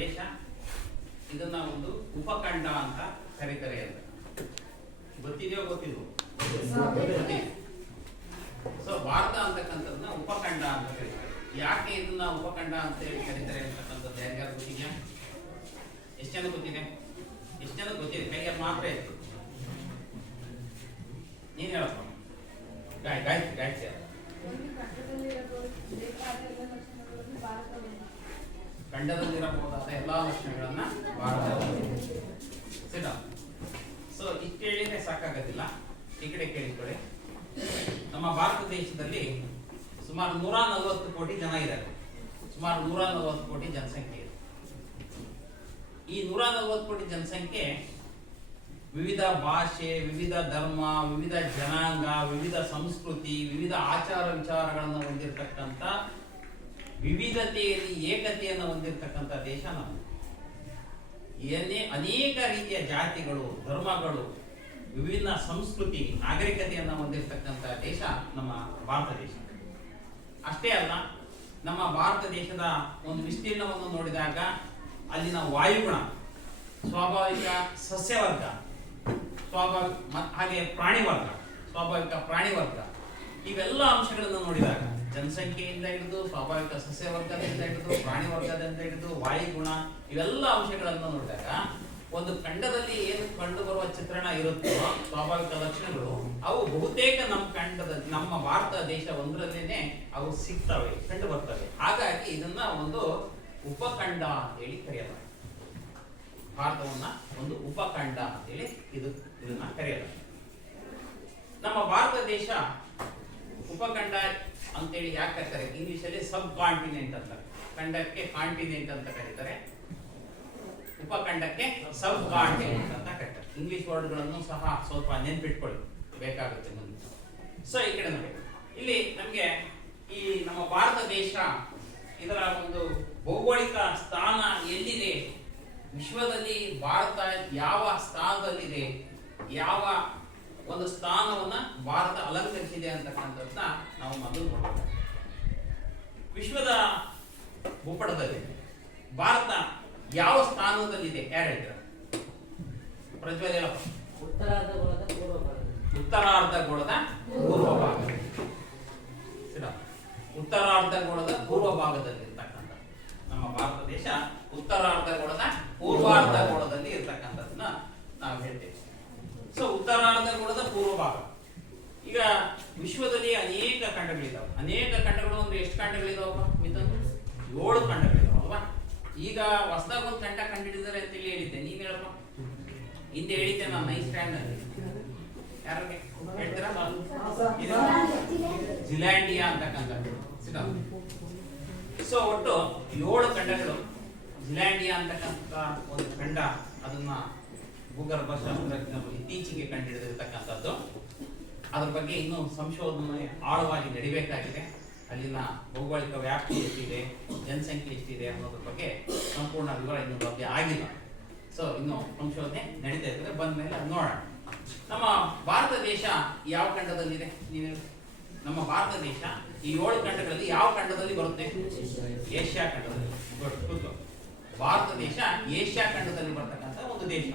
ದೇಶ. ಇದನ್ನ ಒಂದು ಉಪಖಂಡ ಅಂತ ಕರೀತಾರೆ ಅಂತ ಗೊತ್ತಿದೆಯೋ ಗೊತ್ತಿಲ್ವೋ? ಸೊ ಭಾರತ ಅಂತಕ್ಕಂಥದ್ದನ್ನ ಉಪಖಂಡ ಅಂತ ಕರೀತಾರೆ. ಯಾಕೆ ಇದನ್ನ ಉಪಖಂಡ ಅಂತ ಹೇಳಿ ಕರೀತಾರೆ ಅಂತಕ್ಕಂಥದ್ದು ಯಾರ್ಯಾರು ಗೊತ್ತಿದೆಯಾ? ಎಷ್ಟು ಜನ ಗೊತ್ತಿದೆ? ಎಷ್ಟು ಜನ ಗೊತ್ತಿದೆ? ಕೈಯಲ್ಲಿ ಮಾತ್ರ ಇತ್ತು. ನೀನ್ ಹೇಳಪ್ಪ. ಗಾಯತ್ರಿ ಖಂಡದಲ್ಲಿರಬಹುದಾದ ಎಲ್ಲಾ ಲಕ್ಷಣಗಳನ್ನ ಭಾರತ. ಸೊ ಇಷ್ಟು ಹೇಳಿದ್ರೆ ಸಾಕಾಗೋದಿಲ್ಲ. ಈ ಕಡೆ ಕೇಳಿಕೊಳ್ಳಿ. ನಮ್ಮ ಭಾರತ ದೇಶದಲ್ಲಿ ಸುಮಾರು 140 ಕೋಟಿ ಜನ ಇದ್ದಾರೆ. ಸುಮಾರು 140 ಕೋಟಿ ಜನಸಂಖ್ಯೆ ಇದೆ. ಈ 140 ಕೋಟಿ ಜನಸಂಖ್ಯೆ ವಿವಿಧ ಭಾಷೆ, ವಿವಿಧ ಧರ್ಮ, ವಿವಿಧ ಜನಾಂಗ, ವಿವಿಧ ಸಂಸ್ಕೃತಿ, ವಿವಿಧ ಆಚಾರ ವಿಚಾರಗಳನ್ನು ಹೊಂದಿರತಕ್ಕಂಥ, ವಿವಿಧತೆಯಲ್ಲಿ ಏಕತೆಯನ್ನು ಹೊಂದಿರತಕ್ಕಂಥ ದೇಶ ನಮ್ಮದು. ಅನೇಕ ರೀತಿಯ ಜಾತಿಗಳು, ಧರ್ಮಗಳು, ವಿಭಿನ್ನ ಸಂಸ್ಕೃತಿ, ನಾಗರಿಕತೆಯನ್ನು ಹೊಂದಿರತಕ್ಕಂಥ ದೇಶ ನಮ್ಮ ಭಾರತ ದೇಶ. ಅಷ್ಟೇ ಅಲ್ಲ, ನಮ್ಮ ಭಾರತ ದೇಶದ ಒಂದು ವಿಸ್ತೀರ್ಣವನ್ನು ನೋಡಿದಾಗ ಅಲ್ಲಿನ ವಾಯುಗುಣ, ಸ್ವಾಭಾವಿಕ ಸಸ್ಯವರ್ಗ, ಹಾಗೆ ಪ್ರಾಣಿವರ್ಗ, ಸ್ವಾಭಾವಿಕ ಪ್ರಾಣಿವರ್ಗ, ಇವೆಲ್ಲ ಅಂಶಗಳನ್ನು ನೋಡಿದಾಗ ಜನಸಂಖ್ಯೆಯಿಂದ ಹಿಡಿದು ಸ್ವಾಭಾವಿಕ ಸಸ್ಯವರ್ಗದಿಂದ ಹಿಡಿದು ಪ್ರಾಣಿವರ್ಗದಿಂದ ಹಿಡಿದು ವಾಯುಗುಣ, ಇವೆಲ್ಲ ಅಂಶಗಳನ್ನು ನೋಡಿದಾಗ ಒಂದು ಖಂಡದಲ್ಲಿ ಏನು ಕಂಡು ಬರುವ ಚಿತ್ರಣ ಇರುತ್ತೋ ಸ್ವಾಭಾವಿಕ ಲಕ್ಷಣಗಳು, ಅವು ಬಹುತೇಕ ನಮ್ಮ ಭಾರತ ದೇಶ ಒಂದರಲ್ಲೇನೆ ಅವು ಸಿಗ್ತವೆ, ಕಂಡು ಬರ್ತವೆ. ಹಾಗಾಗಿ ಇದನ್ನ ಒಂದು ಉಪಖಂಡ ಅಂತ ಹೇಳಿ ಕರೆಯಲಾಗಿದೆ. ಭಾರತವನ್ನ ಒಂದು ಉಪಖಂಡ ಅಂತ ಹೇಳಿ ಇದನ್ನ ಕರೆಯಲಾಗಿದೆ. ನಮ್ಮ ಭಾರತ ದೇಶ ಉಪಖಂಡ ಅಂತೇಳಿ ಯಾಕೆ ಕರೀತಾರೆ? ಇಂಗ್ಲಿಷಲ್ಲಿ ಸಬ್ ಕಾಂಟಿನೆಂಟ್ ಅಂತ, ಖಂಡಕ್ಕೆ ಕಾಂಟಿನೆಂಟ್ ಅಂತ ಕರೀತಾರೆ, ಉಪಖಂಡಕ್ಕೆ ಸಬ್ ಕಾಂಟಿನೆಂಟ್ ಅಂತ ಕರೀತಾರೆ. ಇಂಗ್ಲಿಷ್ ವರ್ಡ್ಗಳನ್ನು ಸಹ ಸ್ವಲ್ಪ ನೆನ್ಪಿಟ್ಕೊಳ್ಳಿ, ಬೇಕಾಗುತ್ತೆ ಮುಂದೆ. ಸೊ ಈ ಕಡೆ ನೋಡಿ, ಇಲ್ಲಿ ನಮ್ಗೆ ಈ ನಮ್ಮ ಭಾರತ ದೇಶ ಇದರ ಒಂದು ಭೌಗೋಳಿಕ ಸ್ಥಾನ ಎಲ್ಲಿದೆ, ವಿಶ್ವದಲ್ಲಿ ಭಾರತ ಯಾವ ಸ್ಥಾನದಲ್ಲಿದೆ, ಯಾವ ಒಂದು ಸ್ಥಾನವನ್ನ ಭಾರತ ಅಲಂಕರಿಸಿದೆ ಅಂತಕ್ಕಂಥದ್ದನ್ನ ನಾವು ಮೊದಲು ನೋಡಬೇಕು. ವಿಶ್ವದ ಭೂಪಟದಲ್ಲಿ ಭಾರತ ಯಾವ ಸ್ಥಾನದಲ್ಲಿದೆ? ಯಾರು ಹೇಳ್ತೀರ? ಪ್ರಜ್ವಲ್ ಹೇಳಪ್ಪ. ಉತ್ತರಾರ್ಧಗೋಳದ ಪೂರ್ವ ಭಾಗ. ಉತ್ತರಾರ್ಧಗೋಳದ ಪೂರ್ವ ಭಾಗ. ಉತ್ತರಾರ್ಧಗೋಳದ ಪೂರ್ವ ಭಾಗದಲ್ಲಿರ್ತಕ್ಕಂಥ ನಮ್ಮ ಭಾರತ ದೇಶ ಉತ್ತರಾರ್ಧಗೋಳದ ಪೂರ್ವಾರ್ಧಗೋಳದಲ್ಲಿ ಇರ್ತಕ್ಕಂಥದ್ದನ್ನ ನಾವು ಹೇಳ್ತೇವೆ. ಸೊ ಉತ್ತರಾರ್ಧಗೋಳದ ಪೂರ್ವ ಭಾಗ. ಈಗ ವಿಶ್ವದಲ್ಲಿ ಅನೇಕ ಖಂಡಗಳಿದಾವೆ. ಅನೇಕ ಖಂಡಗಳು ಅಂದ್ರೆ ಎಷ್ಟು ಖಂಡಗಳಿದಾವಪ್ಪ? 7 ಖಂಡಗಳಿದಾವ ಅಲ್ವಾ? ಈಗ ಹೊಸದಾಗಿ ಒಂದು ಖಂಡ ಕಂಡಿಡಿದಾರೆ ಅಂತೇಳಿ ಹೇಳಿದ್ದೆ, ನೀನ್ ಹೇಳಪ್ಪ. ಹಿಂದೆ ಹೇಳಿದ್ದೆ ನಾನು 9th ಸ್ಟ್ಯಾಂಡರ್ಡ್ ಅಲ್ಲಿ. ಯಾರಿಗೆ ಹೇಳ್ತೀರಾ? ಜಿಲ್ಯಾಂಡಿಯಾ ಅಂತಕ್ಕಂಥದ್ದು. ಸೊ ಒಟ್ಟು 7 ಖಂಡಗಳು. ಜಿಲ್ಯಾಂಡಿಯಾ ಅಂತಕ್ಕಂಥ ಒಂದು ಖಂಡ, ಅದನ್ನ ಭೂಗರ್ಭ ಶಾಸ್ತ್ರಜ್ಞರು ಇತ್ತೀಚೆಗೆ ಕಂಡುಹಿಡಿದಿರ್ತಕ್ಕಂಥದ್ದು. ಅದ್ರ ಬಗ್ಗೆ ಇನ್ನೂ ಸಂಶೋಧನೆ ಆಳವಾಗಿ ನಡಿಬೇಕಾಗಿದೆ. ಅಲ್ಲಿನ ಭೌಗೋಳಿಕ ವ್ಯಾಪ್ತಿ ಎಷ್ಟಿದೆ, ಜನಸಂಖ್ಯೆ ಎಷ್ಟಿದೆ ಅನ್ನೋದ್ರ ಬಗ್ಗೆ ಸಂಪೂರ್ಣ ವಿವರ ಇನ್ನೂ ಲಭ್ಯ ಆಗಿಲ್ಲ. ಸೊ ಇನ್ನು ಸಂಶೋಧನೆ ನಡೀತಾ ಇರ್ತದೆ, ಬಂದ ಮೇಲೆ ನೋಡೋಣ. ನಮ್ಮ ಭಾರತ ದೇಶ ಯಾವ ಖಂಡದಲ್ಲಿದೆ? ನೀವು ನಮ್ಮ ಭಾರತ ದೇಶ ಈ 7 ಖಂಡಗಳಲ್ಲಿ ಯಾವ ಖಂಡದಲ್ಲಿ ಬರುತ್ತೆ? ಏಷ್ಯಾ ಖಂಡದಲ್ಲಿ. ಭಾರತ ದೇಶ ಏಷ್ಯಾ ಖಂಡದಲ್ಲಿ ಬರ್ತಕ್ಕಂಥ ಒಂದು ದೇಶ.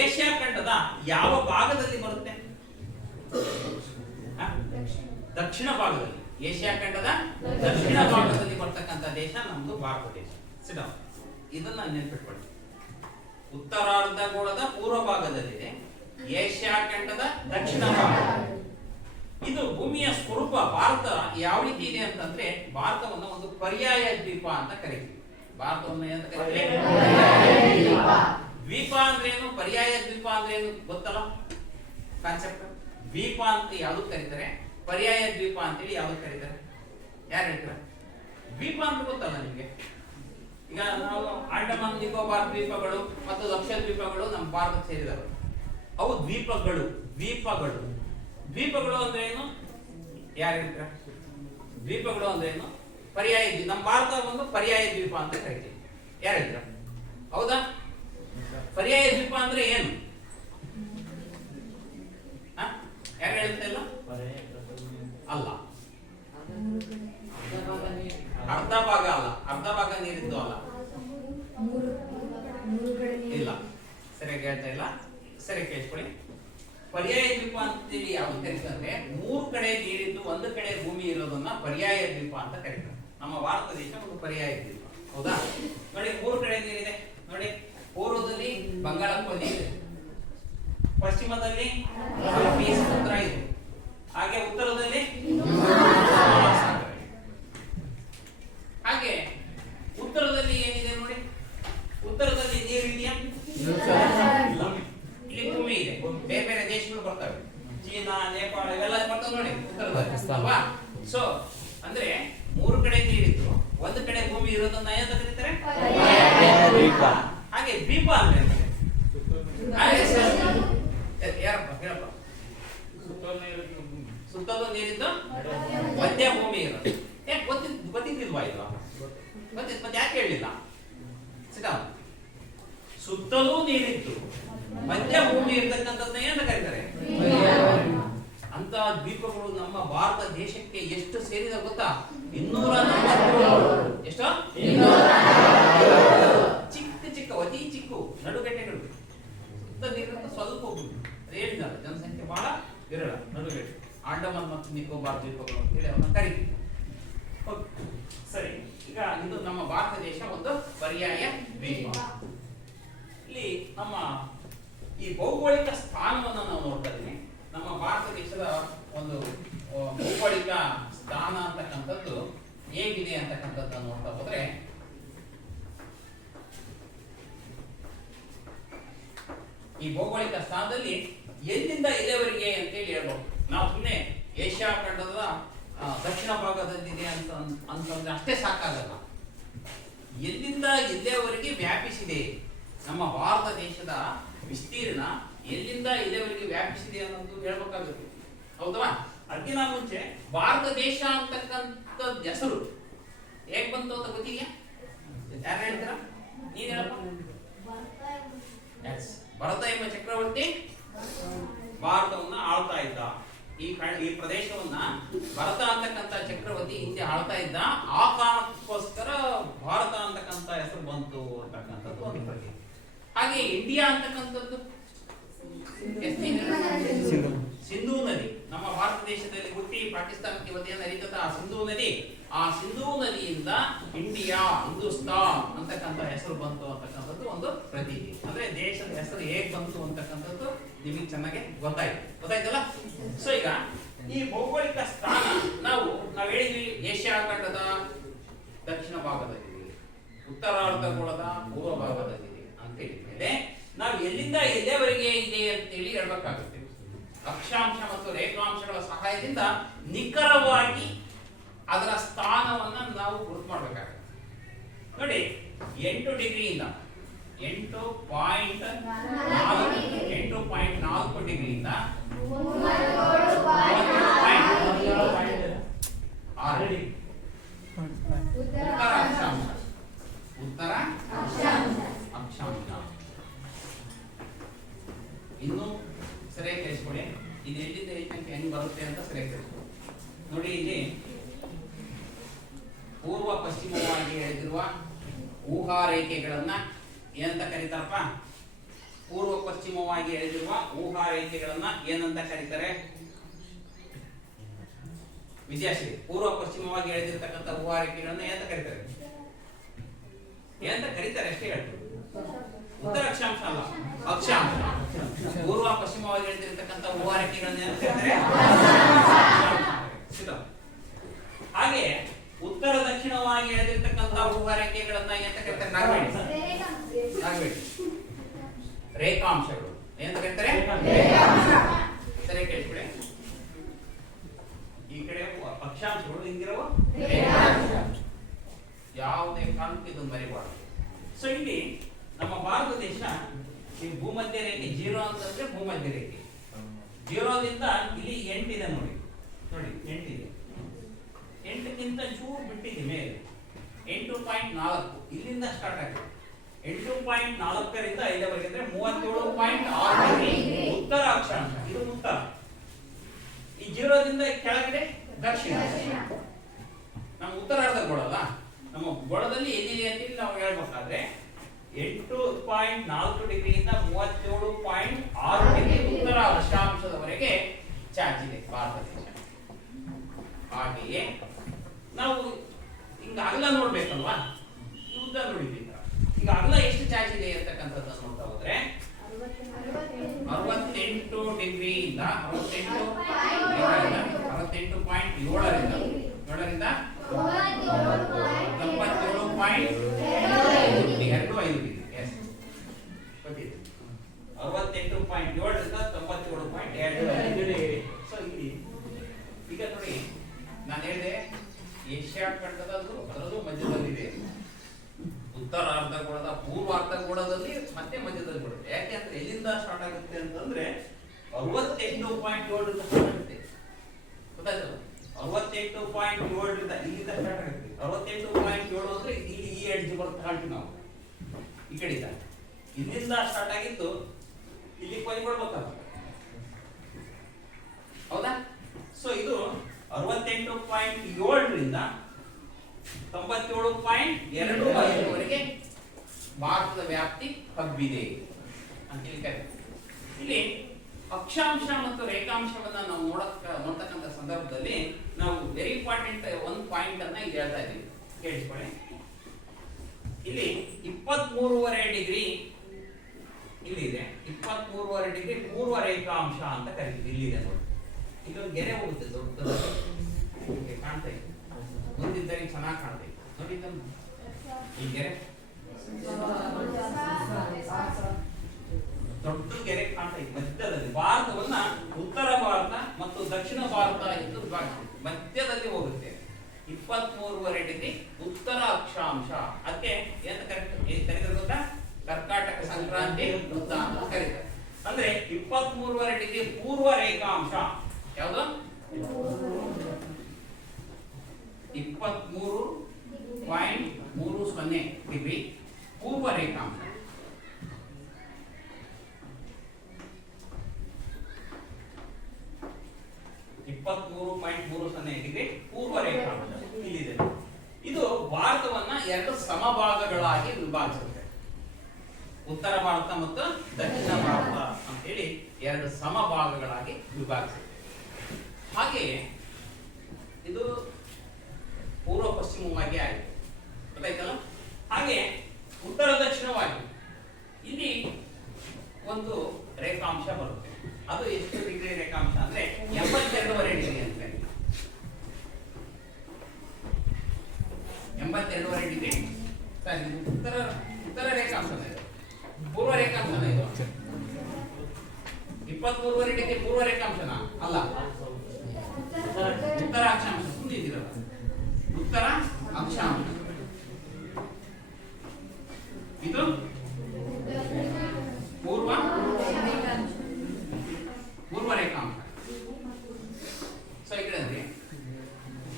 ಏಷ್ಯಾ ಖಂಡದ ಯಾವ ಭಾಗದಲ್ಲಿ ಬರುತ್ತೆ? ದಕ್ಷಿಣ ಭಾಗದಲ್ಲಿ. ಏಷ್ಯಾ ಖಂಡದ ದಕ್ಷಿಣ ಭಾಗದಲ್ಲಿ ಬರ್ತಕ್ಕಂಥ ದೇಶ ನಮ್ದು ಭಾರತ ದೇಶ. ಇದನ್ನ ನೆನ್ಪಿಟ್ಕೊಳ್ಳಿ. ಉತ್ತರಾರ್ಧಗೋಳದ ಪೂರ್ವ ಭಾಗದಲ್ಲಿದೆ, ಏಷ್ಯಾ ಖಂಡದ ದಕ್ಷಿಣ ಭಾಗ. ಇದು ಭೂಮಿಯ ಸ್ವರೂಪ. ಭಾರತ ಯಾವ ರೀತಿ ಇದೆ ಅಂತಂದ್ರೆ, ಭಾರತವನ್ನು ಒಂದು ಪರ್ಯಾಯ ದ್ವೀಪ ಅಂತ ಕರೀತೀವಿ. ಭಾರತವನ್ನು ಏನಂತ ಕರೀತೀವಿ? ದ್ವೀಪ ಅಂದ್ರೇನು, ಪರ್ಯಾಯ ದ್ವೀಪ ಅಂದ್ರೇನು ಗೊತ್ತಲ್ಲ ಕಾನ್ಸೆಪ್ಟ್? ದ್ವೀಪ ಅಂತ ಯಾವ್ದು ಕರೀತಾರೆ, ಪರ್ಯಾಯ ದ್ವೀಪ ಅಂತೇಳಿ ಯಾವ್ದು ಕರೀತಾರೆ? ಯಾರು ಹೇಳ್ತಾರೆ? ದ್ವೀಪ ಅಂತ ಗೊತ್ತಲ್ಲ ನಿಮ್ಗೆ? ಈಗ ನಾವು ಅಂಡಮಾನ್ ನಿಕೋಬಾರ್ ದ್ವೀಪಗಳು ಮತ್ತು ಲಕ್ಷದ್ವೀಪಗಳು ನಮ್ಮ ಭಾರತಕ್ಕೆ ಸೇರಿದವು. ಅವು ದ್ವೀಪಗಳು. ದ್ವೀಪಗಳು ದ್ವೀಪಗಳು ಅಂದ್ರೆ ಏನು? ಯಾರು ಹೇಳ್ತಾರೆ? ದ್ವೀಪಗಳು ಅಂದ್ರೆ ಏನು? ಪರ್ಯಾಯ ದ್ವೀಪ. ನಮ್ಮ ಭಾರತ ಒಂದು ಪರ್ಯಾಯ ದ್ವೀಪ ಅಂತ ಕರಿತೀವಿ. ಯಾರು ಹೇಳ್ತಾರೆ? ಹೌದಾ? ಪರ್ಯಾಯ ದ್ವೀಪ ಅಂದ್ರೆ ಏನು? ಯಾರು ಹೇಳ್ತಾ ಇಲ್ಲ? ಅಲ್ಲ, ಅರ್ಧ ಭಾಗ ಅಲ್ಲ, ಅರ್ಧ ಭಾಗ ನೀರಿದ್ದು ಅಲ್ಲ. ಸರಿಯಾಗಿ ಹೇಳ್ತಾ ಇಲ್ಲ, ಸರಿ ಕೇಳಿಸ್ಕೊಳ್ಳಿ. ಪರ್ಯಾಯ ದ್ವೀಪ ಅಂತೇಳಿ ಯಾವ್ದು ಕರೀತಾರೆ? 3 ಕಡೆ ನೀರಿದ್ದು ಒಂದು ಕಡೆ ಭೂಮಿ ಇರೋದನ್ನ ಪರ್ಯಾಯ ದ್ವೀಪ ಅಂತ ಕರೀತಾರೆ. ನಮ್ಮ ಭಾರತ ದೇಶ ಒಂದು ಪರ್ಯಾಯ ದ್ವೀಪ, ಹೌದಾ? ನೋಡಿ 3 ಕಡೆ ನೀರಿದೆ ನೋಡಿ. ಪೂರ್ವದಲ್ಲಿ ಬಂಗಾಳಕೊಲ್ಲಿ ಇದೆ, ಪಶ್ಚಿಮದಲ್ಲಿ ಅರಬ್ಬಿ ಸಮುದ್ರ ಇದೆ, ಹಾಗೆ ಉತ್ತರದಲ್ಲಿ ಸಾಗರ ಇದೆ. ಹಾಗೆ ಉತ್ತರದಲ್ಲಿ ಏನಿದೆ ನೋಡಿ, ಉತ್ತರದಲ್ಲಿ ನೀರು ಇದೆಯಾ? ಇಲ್ಲಿ ಭೂಮಿ ಇದೆ, ಬೇರೆ ಬೇರೆ ದೇಶಗಳು ಬರ್ತವೆ, ಚೀನಾ, ನೇಪಾಳ ಇವೆಲ್ಲ ಬರ್ತವೆ ನೋಡಿ ಉತ್ತರದಲ್ಲಿ ಅಲ್ವಾ? ಸೊ ಅಂದ್ರೆ 3 ಕಡೆ ನೀರಿದ್ದು ಒಂದು ಕಡೆ ಭೂಮಿ ಇರೋದನ್ನ ಏನಂತ ಕರೀತಾರೆ? ಹಾಗೆ ದ್ವೀಪ ಅಂದ್ರೆ ಯಾರಪ್ಪ ಹೇಳಪ್ಪ? ಸುತ್ತಲೂ ನೀರಿದ್ದು ಮಧ್ಯ ಭೂಮಿ ಇರೋದು. ಯಾಕೆ ಗೊತ್ತಿದ್ದಿಲ್ವಾ ಇದು? ಗೊತ್ತಿದ್ ಮತ್ತೆ ಯಾಕೆ ಹೇಳಲಿಲ್ಲ? ಸುತ್ತಲೂ ನೀರಿದ್ದು ಮಧ್ಯ ಭೂಮಿ ಇರ್ತಕ್ಕಂಥದ್ದನ್ನ ಏನಂತ ಕರೀತಾರೆ? ಅಂತ ದ್ವೀಪಗಳು ನಮ್ಮ ಭಾರತ ದೇಶಕ್ಕೆ ಎಷ್ಟು ಸೇರಿದ ಗೊತ್ತಾ? 247. ಎಷ್ಟು? ಚಿಕ್ಕ ಚಿಕ್ಕ ಅತಿ ಚಿಕ್ಕ ನಡುಗಡ್ಡೆಗಳು, ಸುತ್ತ ನೀರಿನ ಸ್ವಲ್ಪ ಹೇಳಿದ್ದಾರೆ. ಜನಸಂಖ್ಯೆ ಬಹಳ ವಿರಳ ನಡುಗಡ್ಡೆ, ಅಂಡಮಾನ್ ಮತ್ತು ನಿಕೋಬಾರ್ ದ್ವೀಪಗಳು ಅಂತ ಹೇಳಿ ಅವನ್ನ ಕರೀತೀವಿ. ಸರಿ, ಈಗ ಇದು ನಮ್ಮ ಭಾರತ ದೇಶ ಒಂದು ಪರ್ಯಾಯ ದ್ವೀಪ. ಇಲ್ಲಿ ನಮ್ಮ ಈ ಭೌಗೋಳಿಕ ಸ್ಥಾನವನ್ನು ನಾವು ನೋಡ್ತಾ ಇದ್ದೀವಿ. ನಮ್ಮ ಭಾರತ ದೇಶದ ಒಂದು ಭೌಗೋಳಿಕ ಸ್ಥಾನ ಅಂತಕ್ಕಂಥದ್ದು ಹೇಗಿದೆ ಅಂತಕ್ಕಂಥದ್ದನ್ನು ನೋಡ್ತಾ ಹೋದ್ರೆ, ಈ ಭೌಗೋಳಿಕ ಸ್ಥಾನದಲ್ಲಿ ಎಲ್ಲಿಂದ ಎಲ್ಲಿವರೆಗೆ ಅಂತೇಳಿ ಹೇಳ್ಬೋದು. ನಾವು ಸುಮ್ಮನೆ ಏಷ್ಯಾ ಖಂಡದ ದಕ್ಷಿಣ ಭಾಗದಲ್ಲಿದೆ ಅಂತಂದ್ರೆ ಅಷ್ಟೇ ಸಾಕಾಗಲ್ಲ. ಎಲ್ಲಿಂದ ಎಲ್ಲಿಯವರೆಗೆ ವ್ಯಾಪಿಸಿದೆ ನಮ್ಮ ಭಾರತ ದೇಶದ ವಿಸ್ತೀರ್ಣ, ಎಲ್ಲಿಂದ ಎಲ್ಲಿಯವರೆಗೆ ವ್ಯಾಪಿಸಿದೆ ಅನ್ನೋದು ಹೇಳ್ಬೇಕಾಗುತ್ತೆ, ಹೌದವಾ? ಅದಕ್ಕಿಂತ ಮುಂಚೆ ಭಾರತ ದೇಶ ಅಂತಕ್ಕಂಥ ಹೆಸರು ಹೇಗ್ ಬಂತು ಅಂತ ಗೊತ್ತಿದೆಯಾ? ಯಾರು ಹೇಳ್ತೀರಾ? ನೀನ್ ಹೇಳಪ್ಪ. ಭರತ ಎಂಬ ಚಕ್ರವರ್ತಿ ಭಾರತವನ್ನ ಆಳ್ತಾ ಇದ್ದ. ಈ ಪ್ರದೇಶವನ್ನ ಭರತ ಅಂತಕ್ಕಂಥ ಚಕ್ರವರ್ತಿ ಹಿಂದೆ ಆಳ್ತಾ ಇದ್ದ. ಆ ಕಾರಣಕ್ಕೋಸ್ಕರ ಭಾರತ ಅಂತಕ್ಕಂಥ ಹೆಸರು ಬಂತು ಅಂತಕ್ಕಂಥದ್ದು ಒಂದು ಬಗ್ಗೆ. ಹಾಗೆ ಇಂಡಿಯಾ ಅಂತಕ್ಕಂಥದ್ದು ಸಿಂಧೂ ನದಿ ನಮ್ಮ ಭಾರತ ದೇಶದಲ್ಲಿ ಹುಟ್ಟಿ ಪಾಕಿಸ್ತಾನಕ್ಕೆ ವತಿಯನ್ನು ಹರಿತದ ಆ ಸಿಂಧೂ ನದಿಯಿಂದ ಇಂಡಿಯಾ, ಹಿಂದೂಸ್ತಾನ್ ಅಂತಕ್ಕಂಥ ಹೆಸರು ಬಂತು ಅಂತಕ್ಕಂಥದ್ದು ಒಂದು ಪ್ರತೀತಿ. ಅಂದ್ರೆ ದೇಶದ ಹೆಸರು ಹೇಗ್ ಬಂತು ಅಂತಕ್ಕಂಥದ್ದು ನಿಮಗೆ ಚೆನ್ನಾಗಿ ಗೊತ್ತಾಯ್ತಲ್ಲ? ಸೊ ಈಗ ಈ ಭೌಗೋಳಿಕ ಸ್ಥಾನ ನಾವು ಹೇಳಿದ್ವಿ, ಏಷ್ಯಾ ಖಂಡದ ದಕ್ಷಿಣ ಭಾಗದಲ್ಲಿದೆ, ಉತ್ತರಾರ್ಧಗೋಳದ ಪೂರ್ವ ಭಾಗದಲ್ಲಿದೆ ಅಂತ ಹೇಳಿದ್ಮೇಲೆ ನಾವು ಎಲ್ಲಿಂದ ಎಲ್ಲಿಯವರೆಗೆ ಇದೆ ಅಂತೇಳಿ ಹೇಳ್ಬೇಕಾಗುತ್ತೆ. ಅಕ್ಷಾಂಶ ಮತ್ತು ರೇಖಾಂಶಗಳ ಸಹಾಯದಿಂದ ನಿಖರವಾಗಿ ಅದರ ಸ್ಥಾನವನ್ನ ನಾವು ಗುರುತು ಮಾಡಬೇಕಾಗುತ್ತೆ. ನೋಡಿ 8 ಡಿಗ್ರಿಯಿಂದ 8.4 ಡಿಗ್ರಿಯಿಂದ 6 ಉತ್ತರ ಅಕ್ಷಾಂಶ. ಇನ್ನು ಸರಿಯಾಗಿ ಕೇಳಿಸ್ಕೊಳ್ಳಿ, ಇದು ಎಲ್ಲಿಂದ ಎಲ್ಲಿಗೆ ಹೆಂಗ್ ಬರುತ್ತೆ ಅಂತ ಸರಿಯಾಗಿ ಕೇಳಿಸ್ಕೊಳ್ಳಿ. ನೋಡಿ, ಇಲ್ಲಿ ಪೂರ್ವ ಪಶ್ಚಿಮವಾಗಿ ಎಳೆದಿರುವ ಊಹಾ ರೇಖೆಗಳನ್ನ ಏನಂತ ಕರೀತಾರಪ್ಪ? ಪೂರ್ವ ಪಶ್ಚಿಮವಾಗಿ ಎಳೆದಿರುವ ಊಹಾ ರೇಖೆಗಳನ್ನ ಏನಂತ ಕರೀತಾರೆ ವಿದ್ಯಾಶ್ರೀ? ಪೂರ್ವ ಪಶ್ಚಿಮವಾಗಿ ಎಳೆದಿರ್ತಕ್ಕಂಥ ಊಹಾ ರೇಖೆಗಳನ್ನ ಏನಂತ ಕರೀತಾರೆ? ಅಷ್ಟೇ ಹೇಳ್ತೀವಿ. ಉತ್ತರ ಅಕ್ಷಾಂಶ ಅಲ್ಲ, ಅಕ್ಷಾಂಶ. ಪೂರ್ವ ಪಶ್ಚಿಮವಾಗಿ ಎಳೆದಿರ್ತಕ್ಕಂಥ ಊಹಾ ರೇಖೆಗಳನ್ನ ಏನಂತ ಕರೀತಾರೆ? ಹಾಗೆ ಉತ್ತರ ದಕ್ಷಿಣವಾಗಿ ಎಳೆದಿರ್ತಕ್ಕಂಥ ಊಹಾ ರೇಖೆಗಳನ್ನ ಏನಂತ ಕರೀತಾರೆ? ರೇಖಾಂಶಗಳು ಏನಂತ ಕರೀತಾರೆ? ಸರಿ ಕೇಳಿಸ್ಬಿಡಿ. ಈ ಕಡೆ ಅಕ್ಷಾಂಶಗಳು ಹಿಂಗಿರುವ ಯಾವುದೇ ಕಾರಣಕ್ಕೂ ಇದನ್ನು ಮರಿಬಾರ್ದು. ಸೊ ಇಲ್ಲಿ ನಮ್ಮ ಭಾರತ ದೇಶ ಈ ಭೂಮಧ್ಯ ರೇಖೆ 0 ಅಂತಂದ್ರೆ ಭೂಮಧ್ಯ ರೇಖೆ 0ದಿಂದ ಇಲ್ಲಿ 8 ಇದೆ ನೋಡಿ 8 ಇದೆ. 8ಕ್ಕಿಂತ ಚೂರು ಬಿಟ್ಟಿದೆ ಮೇಲೆ 8.4 ಇಲ್ಲಿಂದ ಸ್ಟಾರ್ಟ್ ಆಗಿದೆ. 8.4ರಿಂದ 5ವರೆಗೆ ಅಂದ್ರೆ 37.6 ಉತ್ತರ ಅಕ್ಷಾಂಶ. ಇದು ಉತ್ತರ. ಈ 0ದಿಂದ ಕೆಳಗಡೆ ದಕ್ಷಿಣ. ನಮ್ಮ ಉತ್ತರಾರ್ಧ ಗೋಳ ಅಲ್ಲ, ನಮ್ಮ ಗೋಳದಲ್ಲಿ ಎಲ್ಲಿದೆ ಅಂತೇಳಿ ನಾವು ಹೇಳ್ಬೇಕಾದ್ರೆ 8.4 ಡಿಗ್ರಿಯಿಂದ 37.6 ಡಿಗ್ರಿ ಉತ್ತರ ಅಕ್ಷಾಂಶದವರೆಗೆ ಚಾಚಿದೆ ಭಾರತ ದೇಶ. ಹಾಗೆಯೇ ನಾವು ಹಿಂಗ ಅಗಲ ನೋಡ್ಬೇಕಲ್ವಾ, ಉದ್ದ ನೋಡಿದ್ವಿ. ಈಗ ಅಗಲ ಎಷ್ಟು ಚಾಚಿದೆ ಅಂತಕ್ಕಂಥದ್ದನ್ನು ನೋಡ್ತಾ ಹೋದ್ರೆ 68 ಡಿಗ್ರಿಯಿಂದ 67.7ರಿಂದ 77.25 ಡಿಗ್ರಿ. ಎಸ್ ಗೊತ್ತಿದೆ. 68.7ರಿಂದ 77.25. ಸೊ ಇಲ್ಲಿ ಈಗ ನೋಡಿ, ನಾನು ಹೇಳಿದೆ ಏಷ್ಯಾ ಖಂಡದಲ್ಲೂ ಅದರಲ್ಲೂ ಮಧ್ಯದಲ್ಲಿದೆ, ಉತ್ತರ ಅರ್ಧಗೋಳದ ಪೂರ್ವಾರ್ಧಗೋಳದಲ್ಲಿ ಮತ್ತೆ ಮಧ್ಯದಲ್ಲಿ ಬರುತ್ತೆ. ಯಾಕೆ ಅಂದ್ರೆ ಎಲ್ಲಿಂದ ಸ್ಟಾರ್ಟ್ ಆಗುತ್ತೆ ಅಂತಂದ್ರೆ 68.7ರಿಂದ ಸ್ಟಾರ್ಟ್ ಆಗುತ್ತೆ. ಗೊತ್ತಾಯ್ತಲ್ಲ, 68.7ರಿಂದ ಇಲ್ಲಿಂದ ಸ್ಟಾರ್ಟ್ ಆಗುತ್ತೆ. 68.7 ಅಂದ್ರೆ ಇಲ್ಲಿ ಈ ಎಡ್ಜ್ ಬರ್ತಾ ಕಾಣ್ತೀವಿ ನಾವು ಈ ಕಡೆಯಿಂದ. ಇಲ್ಲಿಂದ ಸ್ಟಾರ್ಟ್ ಆಗಿತ್ತು ಇಲ್ಲಿ ಕೊನೆ ಕೊಡ್ಬೇಕಲ್ಲ, ಹೌದಾ? ಸೊ ಇದು 68.7ರಿಂದ 97.25ವರೆಗೆ ಭಾರತದ ವ್ಯಾಪ್ತಿ ಹಬ್ಬಿದೆ ಅಂತ ಹೇಳಿ ಕರೀತಾರೆ. ಇಲ್ಲಿ ಅಕ್ಷಾಂಶ ಮತ್ತು ರೇಖಾಂಶವನ್ನ ನಾವು ನೋಡ್ತಕ್ಕಂಥ ಸಂದರ್ಭದಲ್ಲಿ ನಾವು ವೆರಿ ಇಂಪಾರ್ಟೆಂಟ್ ಒಂದು ಪಾಯಿಂಟ್ ಅನ್ನ ಈಗ ಹೇಳ್ತಾ ಇದ್ದೀವಿ, ಕೇಳಿಸ್ಕೊಳ್ಳಿ. ಇಲ್ಲಿ 23.5 ಡಿಗ್ರಿ ಇಲ್ಲಿದೆ, 23.5 ಡಿಗ್ರಿ ಪೂರ್ವ ರೇಖಾಂಶ ಅಂತ ಕರೀತೀವಿ. ಇಲ್ಲಿದೆ ನೋಡಿ, ಇಲ್ಲೊಂದು ಗೆರೆ ಹೋಗುತ್ತೆ ದೊಡ್ಡದಾಗಿ, ಕಾಣ್ತಾ ಇದೆ, ಮುಂದಿದ್ದಾಗ ಚೆನ್ನಾಗಿ ಕಾಣ್ತಾ ಇದೆ ನೋಡಿ. ಈ ಗೆರೆ ದೊಡ್ಡ ಗೆರೆ ಕಾಣ್ತಾ ಇದೆ ಮಧ್ಯದಲ್ಲಿ. ಭಾರತವನ್ನ ಉತ್ತರ ಭಾರತ ಮತ್ತು ದಕ್ಷಿಣ ಭಾರತ ಎಂದು ವಿಭಾಗಿಸಿದೆ, ಮಧ್ಯದಲ್ಲಿ ಹೋಗುತ್ತೆ. 23.5 ಡಿಗ್ರಿ ಉತ್ತರ ಅಕ್ಷಾಂಶ, ಅದಕ್ಕೆ ಏನು ಕರೀತಾರೆ ಗೊತ್ತಾ? ಕರ್ಕಾಟಕ ಸಂಕ್ರಾಂತಿ ವೃತ್ತ ಅಂತ ಕರೀತಾರೆ. ಅಂದ್ರೆ 23.5 ಡಿಗ್ರಿ ಪೂರ್ವ ರೇಖಾಂಶ ಯಾವುದು? 23.30 ಡಿಗ್ರಿ ಪೂರ್ವ ರೇಖಾಂಶ. 23.30 ಡಿಗ್ರಿ ಪೂರ್ವ ರೇಖಾಂಶ ಇಲ್ಲಿದೆ. ಇದು ಭಾರತವನ್ನ ಎರಡು ಸಮಭಾಗಗಳಾಗಿ ವಿಭಾಗಿಸುತ್ತೆ. ಉತ್ತರ ಭಾರತ ಮತ್ತು ದಕ್ಷಿಣ ಭಾರತ ಅಂತ ಹೇಳಿ ಎರಡು ಸಮಭಾಗಗಳಾಗಿ ವಿಭಾಗಿಸುತ್ತೆ. ಹಾಗೆಯೇ ಇದು ಪೂರ್ವ ಪಶ್ಚಿಮವಾಗಿ ಆಯಿತು, ಗೊತ್ತಾಯ್ತಲ್ಲ? ಹಾಗೆ ಉತ್ತರ ದಕ್ಷಿಣವಾಗಿ ಇಲ್ಲಿ ಒಂದು ರೇಖಾಂಶ ಬರುತ್ತೆ. ಅದು ಎಷ್ಟು ಡಿಗ್ರಿ ರೇಖಾಂಶ ಅಂದ್ರೆ 82.5 ಡಿಗ್ರಿ ಅಂತ. 82.5 ಡಿಗ್ರಿ ಸರಿ. ಉತ್ತರ ರೇಖಾಂಶ ಇದು, ಪೂರ್ವ ರೇಖಾಂಶನ ಇದು. 23.5 ಡಿಗ್ರಿ ಪೂರ್ವ ರೇಖಾಂಶನ ಅಲ್ಲ, ಉತ್ತರ ಅಕ್ಷಾಂಶ. ಮುಂದೆ ಇದ್ದೀರಲ್ಲ, ಉತ್ತರ ಅಕ್ಷಾಂಶ ಇದು ಪೂರ್ವ ರೇಖಾಂಶ. ಸೊ ಈ ಕಡೆ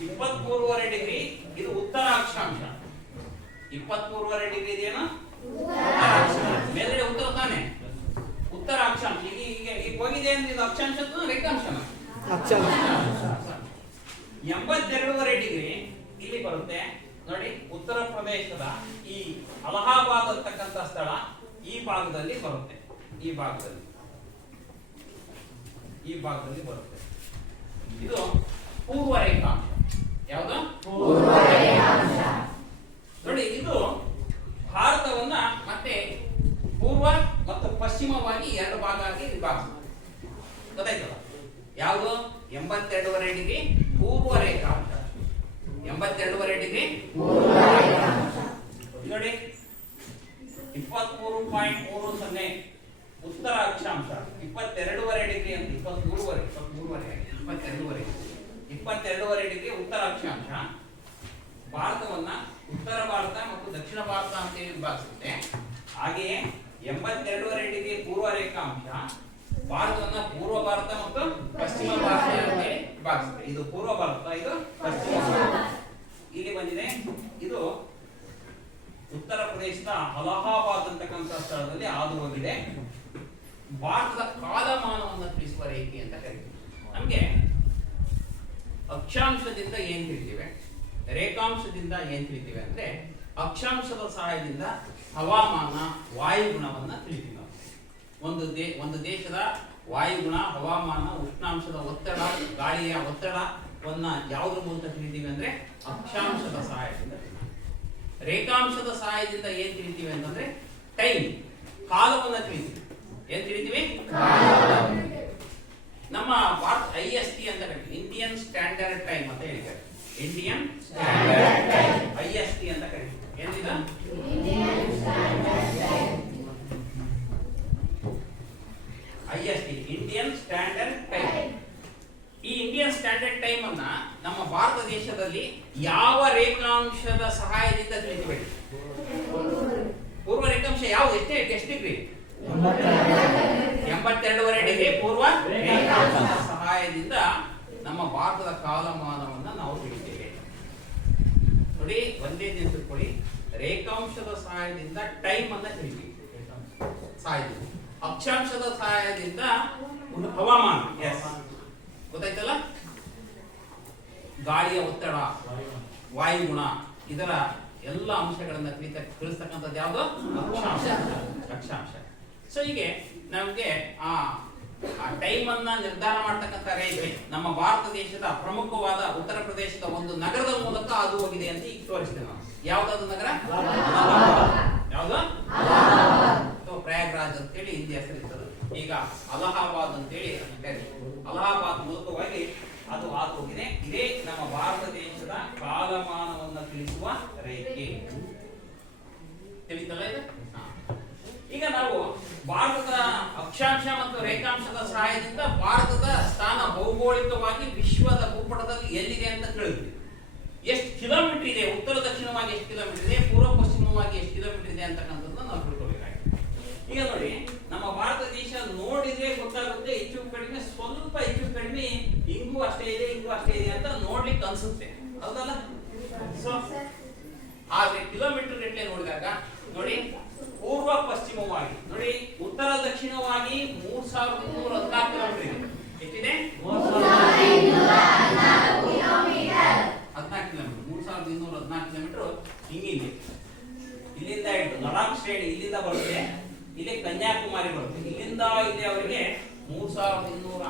23.5 ಡಿಗ್ರಿ ಇದು ಉತ್ತರ ಅಕ್ಷಾಂಶ. 23.5 ಡಿಗ್ರಿ ಇದೇನು ಮೇಲ್ಗಡೆ ಉತ್ತರ ತಾನೆ, ಉತ್ತರ ಅಕ್ಷಾಂಶ. ಈಗ ಹೋಗಿದೆ ಅಂದ್ರೆ ಇದು ಅಕ್ಷಾಂಶ ರೇಖಾಂಶನ? 82.5 ಡಿಗ್ರಿ ಇಲ್ಲಿ ಬರುತ್ತೆ ನೋಡಿ. ಉತ್ತರ ಪ್ರದೇಶದ ಈ ಅಲಹಾಬಾದ್ ಅಂತಕ್ಕಂಥ ಸ್ಥಳ ಈ ಭಾಗದಲ್ಲಿ ಬರುತ್ತೆ. ಈ ಭಾಗದಲ್ಲಿ ಬರುತ್ತೆ. ಇದು ಪೂರ್ವ ರೇಖಾಂಶ. ಯಾವುದು? ನೋಡಿ, ಇದು ಭಾರತವನ್ನ ಮತ್ತೆ ಪೂರ್ವ ಮತ್ತು ಪಶ್ಚಿಮವಾಗಿ ಎರಡು ಭಾಗ ಆಗಿ ವಿಭಾಗಿಸುತ್ತೆ, ಗೊತ್ತಾಯ್ತಲ್ಲ? ಯಾವುದು? 82.5 ಡಿಗ್ರಿ ಪೂರ್ವ ರೇಖಾಂಶ. 82.5 ಡಿಗ್ರಿ ನೋಡಿ. 23.30 ಉತ್ತರ ಅಕ್ಷಾಂಶ. 22.5 ಡಿಗ್ರಿ ಅಂತ 22.5 ಡಿಗ್ರಿ ಉತ್ತರ ಅಕ್ಷಾಂಶ. ಭಾರತವನ್ನ ಉತ್ತರ ಭಾರತ ಮತ್ತು ದಕ್ಷಿಣ ಭಾರತ ಅಂತ ವಿಭಾಗಿಸುತ್ತೆ. ಹಾಗೆಯೇ 82.5 ಡಿಗ್ರಿ ಪೂರ್ವ ರೇಖಾಂಶ ಭಾರತವನ್ನ ಪೂರ್ವ ಭಾರತ ಮತ್ತು ಪಶ್ಚಿಮ ಭಾರತ ಅಂತ ವಿಭಾಗಿಸುತ್ತೆ. ಇದು ಪೂರ್ವ ಭಾರತ, ಇದು ಪಶ್ಚಿಮ ಭಾರತ. ಇಲ್ಲಿ ಬಂದಿದೆ. ಇದು ಉತ್ತರ ಪ್ರದೇಶದ ಅಲಹಾಬಾದ್ ಅಂತಕ್ಕಂಥ ಸ್ಥಳದಲ್ಲಿ ಹಾದು ಹೋಗಿದೆ. ಭಾರತದ ಕಾಲಮಾನವನ್ನು ತಿಳಿಸುವ ರೇಖೆ ಅಂತ ಕರೀತೀವಿ. ನಮ್ಗೆ ಅಕ್ಷಾಂಶದಿಂದ ಏನ್ ತಿಳಿತೀವಿ, ರೇಖಾಂಶದಿಂದ ಏನ್ ತಿಳಿತೀವಿ ಅಂದ್ರೆ ಅಕ್ಷಾಂಶದ ಸಹಾಯದಿಂದ ಹವಾಮಾನ ವಾಯುಗುಣವನ್ನ ತಿಳಿತೀವಿ ನಾವು. ಒಂದು ದೇಶದ ವಾಯುಗುಣ, ಹವಾಮಾನ, ಉಷ್ಣಾಂಶದ ಒತ್ತಡ, ಗಾಳಿಯ ಒತ್ತಡವನ್ನ ಯಾವುದ್ರ ಮೂಲಕ ತಿಳಿತೀವಿ ಅಂದ್ರೆ ಅಕ್ಷಾಂಶದ ಸಹಾಯದಿಂದ. ರೇಖಾಂಶದ ಸಹಾಯದಿಂದ ಏನ್ ತಿಳಿತೀವಿ ಅಂತಂದ್ರೆ ಟೈಮ್, ಕಾಲವನ್ನ ತಿಳಿತೀವಿ. ಏನ್ ತಿಳಿತೀವಿ? ನಮ್ಮ ಭಾರತ IST ಅಂತ ಕರೀತೀವಿ, ಇಂಡಿಯನ್ ಸ್ಟ್ಯಾಂಡರ್ಡ್ ಟೈಮ್ ಅಂತ ಹೇಳಿದ್ದಾರೆ. ಇಂಡಿಯನ್ ಸ್ಟ್ಯಾಂಡರ್ಡ್ ಟೈಮ್ IST ಅಂತ ಕರೀತೀವಿ. ಏನಿದ? IST Indian standard time. ಈ ಇಂಡಿಯನ್ ಸ್ಟ್ಯಾಂಡರ್ಡ್ ಟೈಮ್ ಅನ್ನ ನಮ್ಮ ಭಾರತ ದೇಶದಲ್ಲಿ ಯಾವ ರೇಖಾಂಶದ ಸಹಾಯದಿಂದ ತಿಳಿಸಬೇಕು? ಪೂರ್ವ ರೇಖಾಂಶ ಯಾವುದು? ಎಷ್ಟು ಡಿಗ್ರಿ? 82.5 ಡಿಗ್ರಿ ಪೂರ್ವ ರೇಖಾಂಶದ ಸಹಾಯದಿಂದ ನಮ್ಮ ಭಾರತದ ಕಾಲಮಾನವನ್ನ ನಾವು ತಿಳಿತೇವೆ. ನೋಡಿ, ಒಂದೇ ನೆನಪಿಟ್ಕೊಳ್ಳಿ, ರೇಖಾಂಶದ ಸಹಾಯದಿಂದ ಟೈಮ್ ಅನ್ನ ತಿಳಿತೀವಿ. ಸಹಾಯದಿಂದ ಅಕ್ಷಾಂಶದ ಸಹಾಯದಿಂದ ಹವಾಮಾನ. ಎಸ್, ಗೊತ್ತಾಯ್ತಲ್ಲ? ಗಾಳಿಯ ಒತ್ತಡ, ವಾಯುಗುಣ, ಇದರ ಎಲ್ಲ ಅಂಶಗಳನ್ನ ತಿಳಿಸ್ತಕ್ಕಂಥದ್ದು ಯಾವುದು? ಅಕ್ಷಾಂಶ. ಸೊ ಹೀಗೆ ನಮಗೆ ಆ ಟೈಮ್ ಅನ್ನ ನಿರ್ಧಾರ ಮಾಡ್ತಕ್ಕಂಥ ರೇಖೆ ನಮ್ಮ ಭಾರತ ದೇಶದ ಪ್ರಮುಖವಾದ ಉತ್ತರ ಪ್ರದೇಶದ ಒಂದು ನಗರದ ಮೂಲಕ ಅದು ಹೋಗಿದೆ ಅಂತ ಈಗ ತೋರಿಸ್ತೇವೆ ನಾವು. ಯಾವ್ದಾದ್ರು ನಗರ? ಯಾವುದು? ಪ್ರಯಾಗ್ರಾಜ್ ಅಂತೇಳಿ ಹಿಂದಿ ಹೆಸರಿರ್ತದೆ. ಈಗ ಅಲಹಾಬಾದ್ ಅಂತೇಳಿ ಅಲಹಾಬಾದ್ ಮೂಲಕವಾಗಿ ಅದು ಹಾದು ಹೋಗಿದೆ. ಇದೇ ನಮ್ಮ ಭಾರತ ದೇಶದ ಕಾಲಮಾನವನ್ನ ತಿಳಿಸುವ ರೇಖೆ. ತಿಳಿತಲ್ಲ ಇದು? ಈಗ ನಾವು ಭಾರತದ ಅಕ್ಷಾಂಶ ಮತ್ತು ರೇಖಾಂಶದ ಸಹಾಯದಿಂದ ಭಾರತದ ಸ್ಥಾನ ಭೌಗೋಳಿಕವಾಗಿ ವಿಶ್ವದ ಭೂಪಟದಲ್ಲಿ ಎಲ್ಲಿದೆ ಅಂತ ತಿಳಿದ್ವಿ. ಎಷ್ಟು ಕಿಲೋಮೀಟರ್ ಇದೆ, ಉತ್ತರ ದಕ್ಷಿಣವಾಗಿ ಎಷ್ಟು ಕಿಲೋಮೀಟರ್ ಇದೆ, ಪೂರ್ವ ಪಶ್ಚಿಮವಾಗಿ ಎಷ್ಟು ಕಿಲೋಮೀಟರ್ ಇದೆ ಅಂತಕ್ಕಂಥದ್ದನ್ನ ನಾವು ತಿಳ್ಕೊಬೇಕಾಗಿದೆ. ಈಗ ನೋಡಿ, ನಮ್ಮ ಭಾರತ ದೇಶ ನೋಡಿದ್ರೆ ಗೊತ್ತಾಗುತ್ತೆ, ಹೆಚ್ಚು ಕಡಿಮೆ, ಸ್ವಲ್ಪ ಹೆಚ್ಚು ಕಡಿಮೆ ಹಿಂಗೂ ಅಷ್ಟೇ ಇದೆ, ಹಿಂಗೂ ಅಷ್ಟೇ ಇದೆ ಅಂತ ನೋಡ್ಲಿಕ್ಕೆ ಅನ್ಸುತ್ತೆ, ಹೌದಲ್ಲ? ಸೊ ಆದ್ರೆ ಕಿಲೋಮೀಟರ್ ಗಟ್ಟಲೆ ನೋಡಿದಾಗ ನೋಡಿ, ಪೂರ್ವ ಪಶ್ಚಿಮವಾಗಿ ನೋಡಿ, ಉತ್ತರ ದಕ್ಷಿಣವಾಗಿ 3214 ಕಿಲೋಮೀಟರ್ ಇದೆ. ಎಷ್ಟಿದೆ? 14 ಕಿಲೋಮೀಟರ್. 3214 ಕಿಲೋಮೀಟರ್ ಹಿಂಗಿದೆ. ಇಲ್ಲಿಂದ ಹಿಡಿದು ಲಡಾಖ್ ಶ್ರೇಣಿ ಇಲ್ಲಿಂದ ಬರುತ್ತೆ, ಇಲ್ಲಿ ಕನ್ಯಾಕುಮಾರಿ ಬರುತ್ತೆ, ಇಲ್ಲಿಂದ ಇಲ್ಲಿ ಅವರಿಗೆ 3214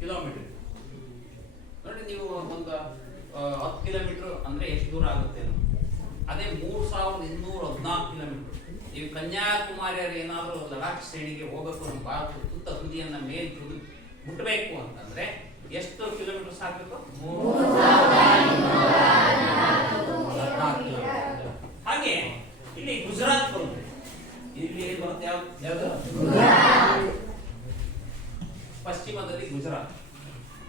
ಕಿಲೋಮೀಟರ್. ನೋಡಿ, ನೀವು ಒಂದು 10 ಕಿಲೋಮೀಟರ್ ಅಂದ್ರೆ ಎಷ್ಟು ದೂರ ಆಗುತ್ತೆ? ಅದೇ 3214 ಕಿಲೋಮೀಟರ್. ನೀವು ಕನ್ಯಾಕುಮಾರಿಯರು ಏನಾದರೂ ಲಡಾಖ್ ಶ್ರೇಣಿಗೆ ಹೋಗಬೇಕು, ನಮ್ಮ ಭಾರತ ತುತ್ತ ತುದಿಯನ್ನ ಮೇಲೆ ಮುಟ್ಟಬೇಕು ಅಂತಂದ್ರೆ ಎಷ್ಟು ಕಿಲೋಮೀಟರ್ ಸಾಕಬೇಕು? 3214 ಕಿಲೋಮೀಟರ್. ಹಾಗೆ ಇಲ್ಲಿ ಗುಜರಾತ್ ಬರುತ್ತೆ. ಇಲ್ಲಿ ಬರುತ್ತೆ ಯಾವ್ದು? ಪಶ್ಚಿಮದಲ್ಲಿ ಗುಜರಾತ್,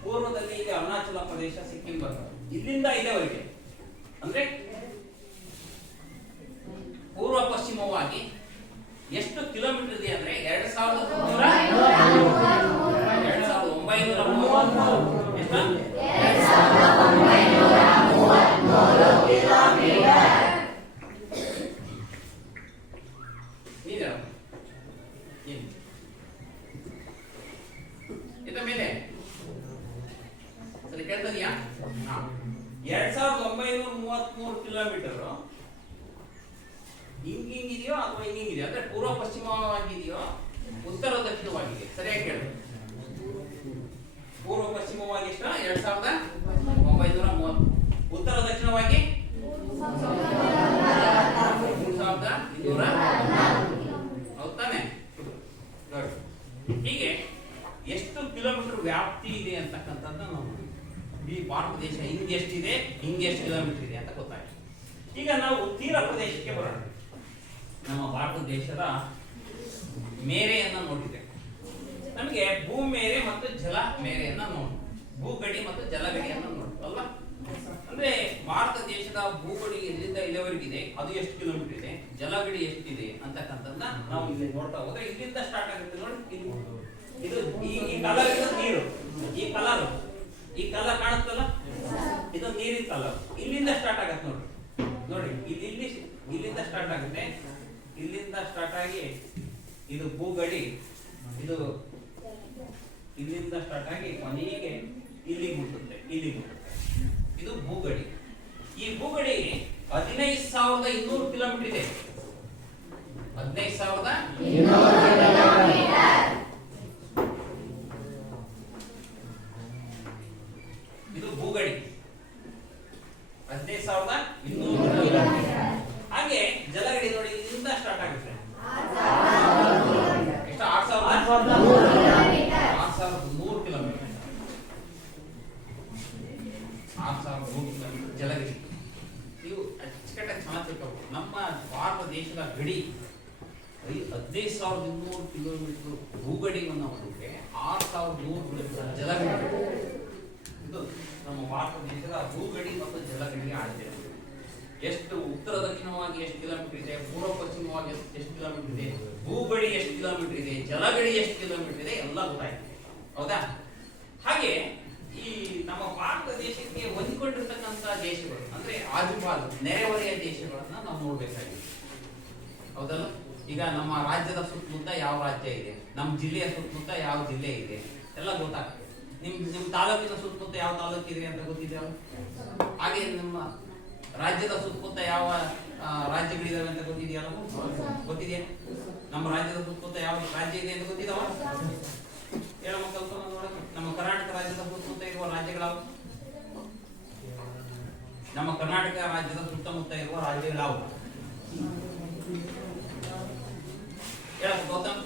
ಪೂರ್ವದಲ್ಲಿ ಇದೆ ಅರುಣಾಚಲ ಪ್ರದೇಶ, ಸಿಕ್ಕಿಂ ಬರ್ತದೆ. ಇಲ್ಲಿಂದ ಇಲ್ಲಿವರೆಗೆ ಅಂದ್ರೆ ಪೂರ್ವ ಪಶ್ಚಿಮವಾಗಿ ಎಷ್ಟು ಕಿಲೋಮೀಟರ್ ಇದೆ ಅಂದ್ರೆ 2933 ಕಿಲೋಮೀಟರ್ ಹಿಂಗಿದೆಯೋ ಅಥವಾ ಹಿಂಗಿದೆಯೋ ಅಂದ್ರೆ ಪೂರ್ವ ಪಶ್ಚಿಮವಾಗಿದೆಯೋ ಉತ್ತರ ದಕ್ಷಿಣವಾಗಿದೆ? ಸರಿಯಾಗಿ ಕೇಳಿ. ಪೂರ್ವ ಪಶ್ಚಿಮವಾಗಿ ಎಷ್ಟು? 2930. ಉತ್ತರ ದಕ್ಷಿಣವಾಗಿ 3214. ಹೌದಾನೆ? ಹೀಗೆ ಎಷ್ಟು ಕಿಲೋಮೀಟರ್ ವ್ಯಾಪ್ತಿ ಇದೆ ಅಂತಕ್ಕಂಥದ್ದು ನಾವು ಈ ಭಾರತ ದೇಶ ಹಿಂಗೆ ಎಷ್ಟಿದೆ, ಹಿಂಗೆ ಎಷ್ಟು ಕಿಲೋಮೀಟರ್ ಇದೆ ಅಂತ ಗೊತ್ತಾಯ್ತು. ಈಗ ನಾವು ತೀರ ಪ್ರದೇಶಕ್ಕೆ ಬರೋಣ. ನಮ್ಮ ಭಾರತ ದೇಶದ ಮೇರೆಯನ್ನ ನೋಡಿದೆ. ನಮಗೆ ಭೂಮೇರೆ ಮತ್ತು ಜಲ ಮೇರೆಯನ್ನ ನೋಡಿ, ಭೂಗಡಿ ಮತ್ತು ಜಲಗಡಿಯನ್ನ ನೋಡಿ ಅಲ್ವಾ? ಅಂದ್ರೆ ಭಾರತ ದೇಶದ ಭೂಗಡಿ ಎಲ್ಲಿಂದ ಇಲ್ಲಿವರೆಗಿದೆ, ಅದು ಎಷ್ಟು ಕಿಲೋಮೀಟರ್ ಇದೆ, ಜಲಗಡಿ ಎಷ್ಟಿದೆ ಅಂತಕ್ಕಂಥದ್ದನ್ನ ನಾವು ಇಲ್ಲಿ ನೋಡ್ತಾ ಹೋದ್ರೆ ಇಲ್ಲಿಂದ ಸ್ಟಾರ್ಟ್ ಆಗುತ್ತೆ ನೋಡಿ. ಇದು ಈ ಕಲರ್ ನೀರು, ಈ ಕಲರ್ ಕಾಣುತ್ತಲ್ಲ, ಇದು ನೀರಿನ ಕಲರ್. ಇಲ್ಲಿಂದ ಸ್ಟಾರ್ಟ್ ಆಗತ್ತೆ ನೋಡಿ. ನೋಡಿ ಇಲ್ಲಿಂದ ಸ್ಟಾರ್ಟ್ ಆಗುತ್ತೆ, ಇಲ್ಲಿಂದ ಸ್ಟಾರ್ಟ್ ಆಗಿ ಇದು ಭೂಗಡಿ, ಇದು ಇಲ್ಲಿಂದ ಸ್ಟಾರ್ಟ್ ಆಗಿ ಕೊನೆಗೆ ಇಲ್ಲಿಗೆ ಮುಟ್ಟುತ್ತೆ. ಇದು ಭೂಗಡಿ. ಈ ಭೂಗಡಿ 15,200 ಕಿಲೋಮೀಟರ್ ಇದೆ. 15,200 ಇದು ಭೂಗಡಿ 15,200 ಕಿಲೋಮೀಟರ್. ಹಾಗೆ ಜಲಗಡಿ ನೋಡಿ ಇಲ್ಲಿಂದ ಸ್ಟಾರ್ಟ್ ಆಗುತ್ತೆ. ಎಷ್ಟು? 8,100 ಕಿಲೋಮೀಟರ್. 8,100 ಕಿಲೋಮೀಟರ್ ಜಲಗಡಿ. ನೀವು ಅಚ್ಚುಕಟ್ಟಾಗಿ ಚೆನ್ನಾಗಿ ತಿಳ್ಕೋಬೇಕು. ನಮ್ಮ ಭಾರತ ದೇಶದ ಗಡಿ 15,200 ಕಿಲೋಮೀಟರ್ ಭೂಗಡಿಯನ್ನು ಹೊಂದಿದೆ. 6,100 ಕಿಲೋಮೀಟರ್ ಜಲಗಡಿ. ಇದು ನಮ್ಮ ಭಾರತ ದೇಶದ ಭೂಗಡಿ ಮತ್ತು ಜಲಗಡಿ ಆಗಿದೆ. ಎಷ್ಟು ಉತ್ತರ ದಕ್ಷಿಣವಾಗಿ ಎಷ್ಟು ಕಿಲೋಮೀಟರ್ ಇದೆ, ಪೂರ್ವ ಪಶ್ಚಿಮವಾಗಿ ಎಷ್ಟು ಕಿಲೋಮೀಟರ್ ಇದೆ, ಭೂಗಡಿ ಎಷ್ಟು ಕಿಲೋಮೀಟರ್ ಇದೆ, ಜಲಗಡಿ ಎಷ್ಟು ಕಿಲೋಮೀಟರ್ ಇದೆ ಎಲ್ಲ ಗೊತ್ತಾಯ್ತು. ಹೌದಾ? ಹಾಗೆ ಈ ನಮ್ಮ ಭಾರತ ದೇಶಕ್ಕೆ ಹೊಂದಿಕೊಂಡಿರ್ತಕ್ಕಂಥ ದೇಶಗಳು ಅಂದ್ರೆ ಆಜುಬಾಜು ನೆರೆಹೊರೆಯ ದೇಶಗಳನ್ನ ನಾವು ನೋಡ್ಬೇಕಾಗಿದೆ. ಹೌದಲ್ಲ? ಈಗ ನಮ್ಮ ರಾಜ್ಯದ ಸುತ್ತಮುತ್ತ ಯಾವ ರಾಜ್ಯ ಇದೆ, ನಮ್ಮ ಜಿಲ್ಲೆಯ ಸುತ್ತಮುತ್ತ ಯಾವ ಜಿಲ್ಲೆ ಇದೆ ಎಲ್ಲ ಗೊತ್ತಾಗ್ತದೆ. ನಿಮ್ ತಾಲೂಕಿನ ಸುತ್ತಮುತ್ತ ಯಾವ ತಾಲೂಕು ಇದೆ ಅಂತ ಗೊತ್ತಿದೆಯಲ್ಲ. ಹಾಗೆ ನಮ್ಮ ರಾಜ್ಯದ ಸುತ್ತಮುತ್ತ ಯಾವ ರಾಜ್ಯಗಳಿದಾವೆ ಅಂತ ಗೊತ್ತಿದೆಯಲ್ಲ. ಗೊತ್ತಿದೆಯಾ? ನಮ್ಮ ರಾಜ್ಯದ ಸುತ್ತಮುತ್ತ ಯಾವ ರಾಜ್ಯ ಇದೆ ಅಂತ ಗೊತ್ತಿದಾವ? ಹೇಳಮ್ಮ ಸ್ವಲ್ಪ ನೋಡಕ್ಕೆ. ನಮ್ಮ ಕರ್ನಾಟಕ ರಾಜ್ಯದ ಸುತ್ತಮುತ್ತ ಇರುವ ರಾಜ್ಯಗಳಾವು? ನಮ್ಮ ಕರ್ನಾಟಕ ರಾಜ್ಯದ ಸುತ್ತಮುತ್ತ ಇರುವ ರಾಜ್ಯಗಳಾವು? ಹೇಳಪ್ಪ ಗೌತಮ್.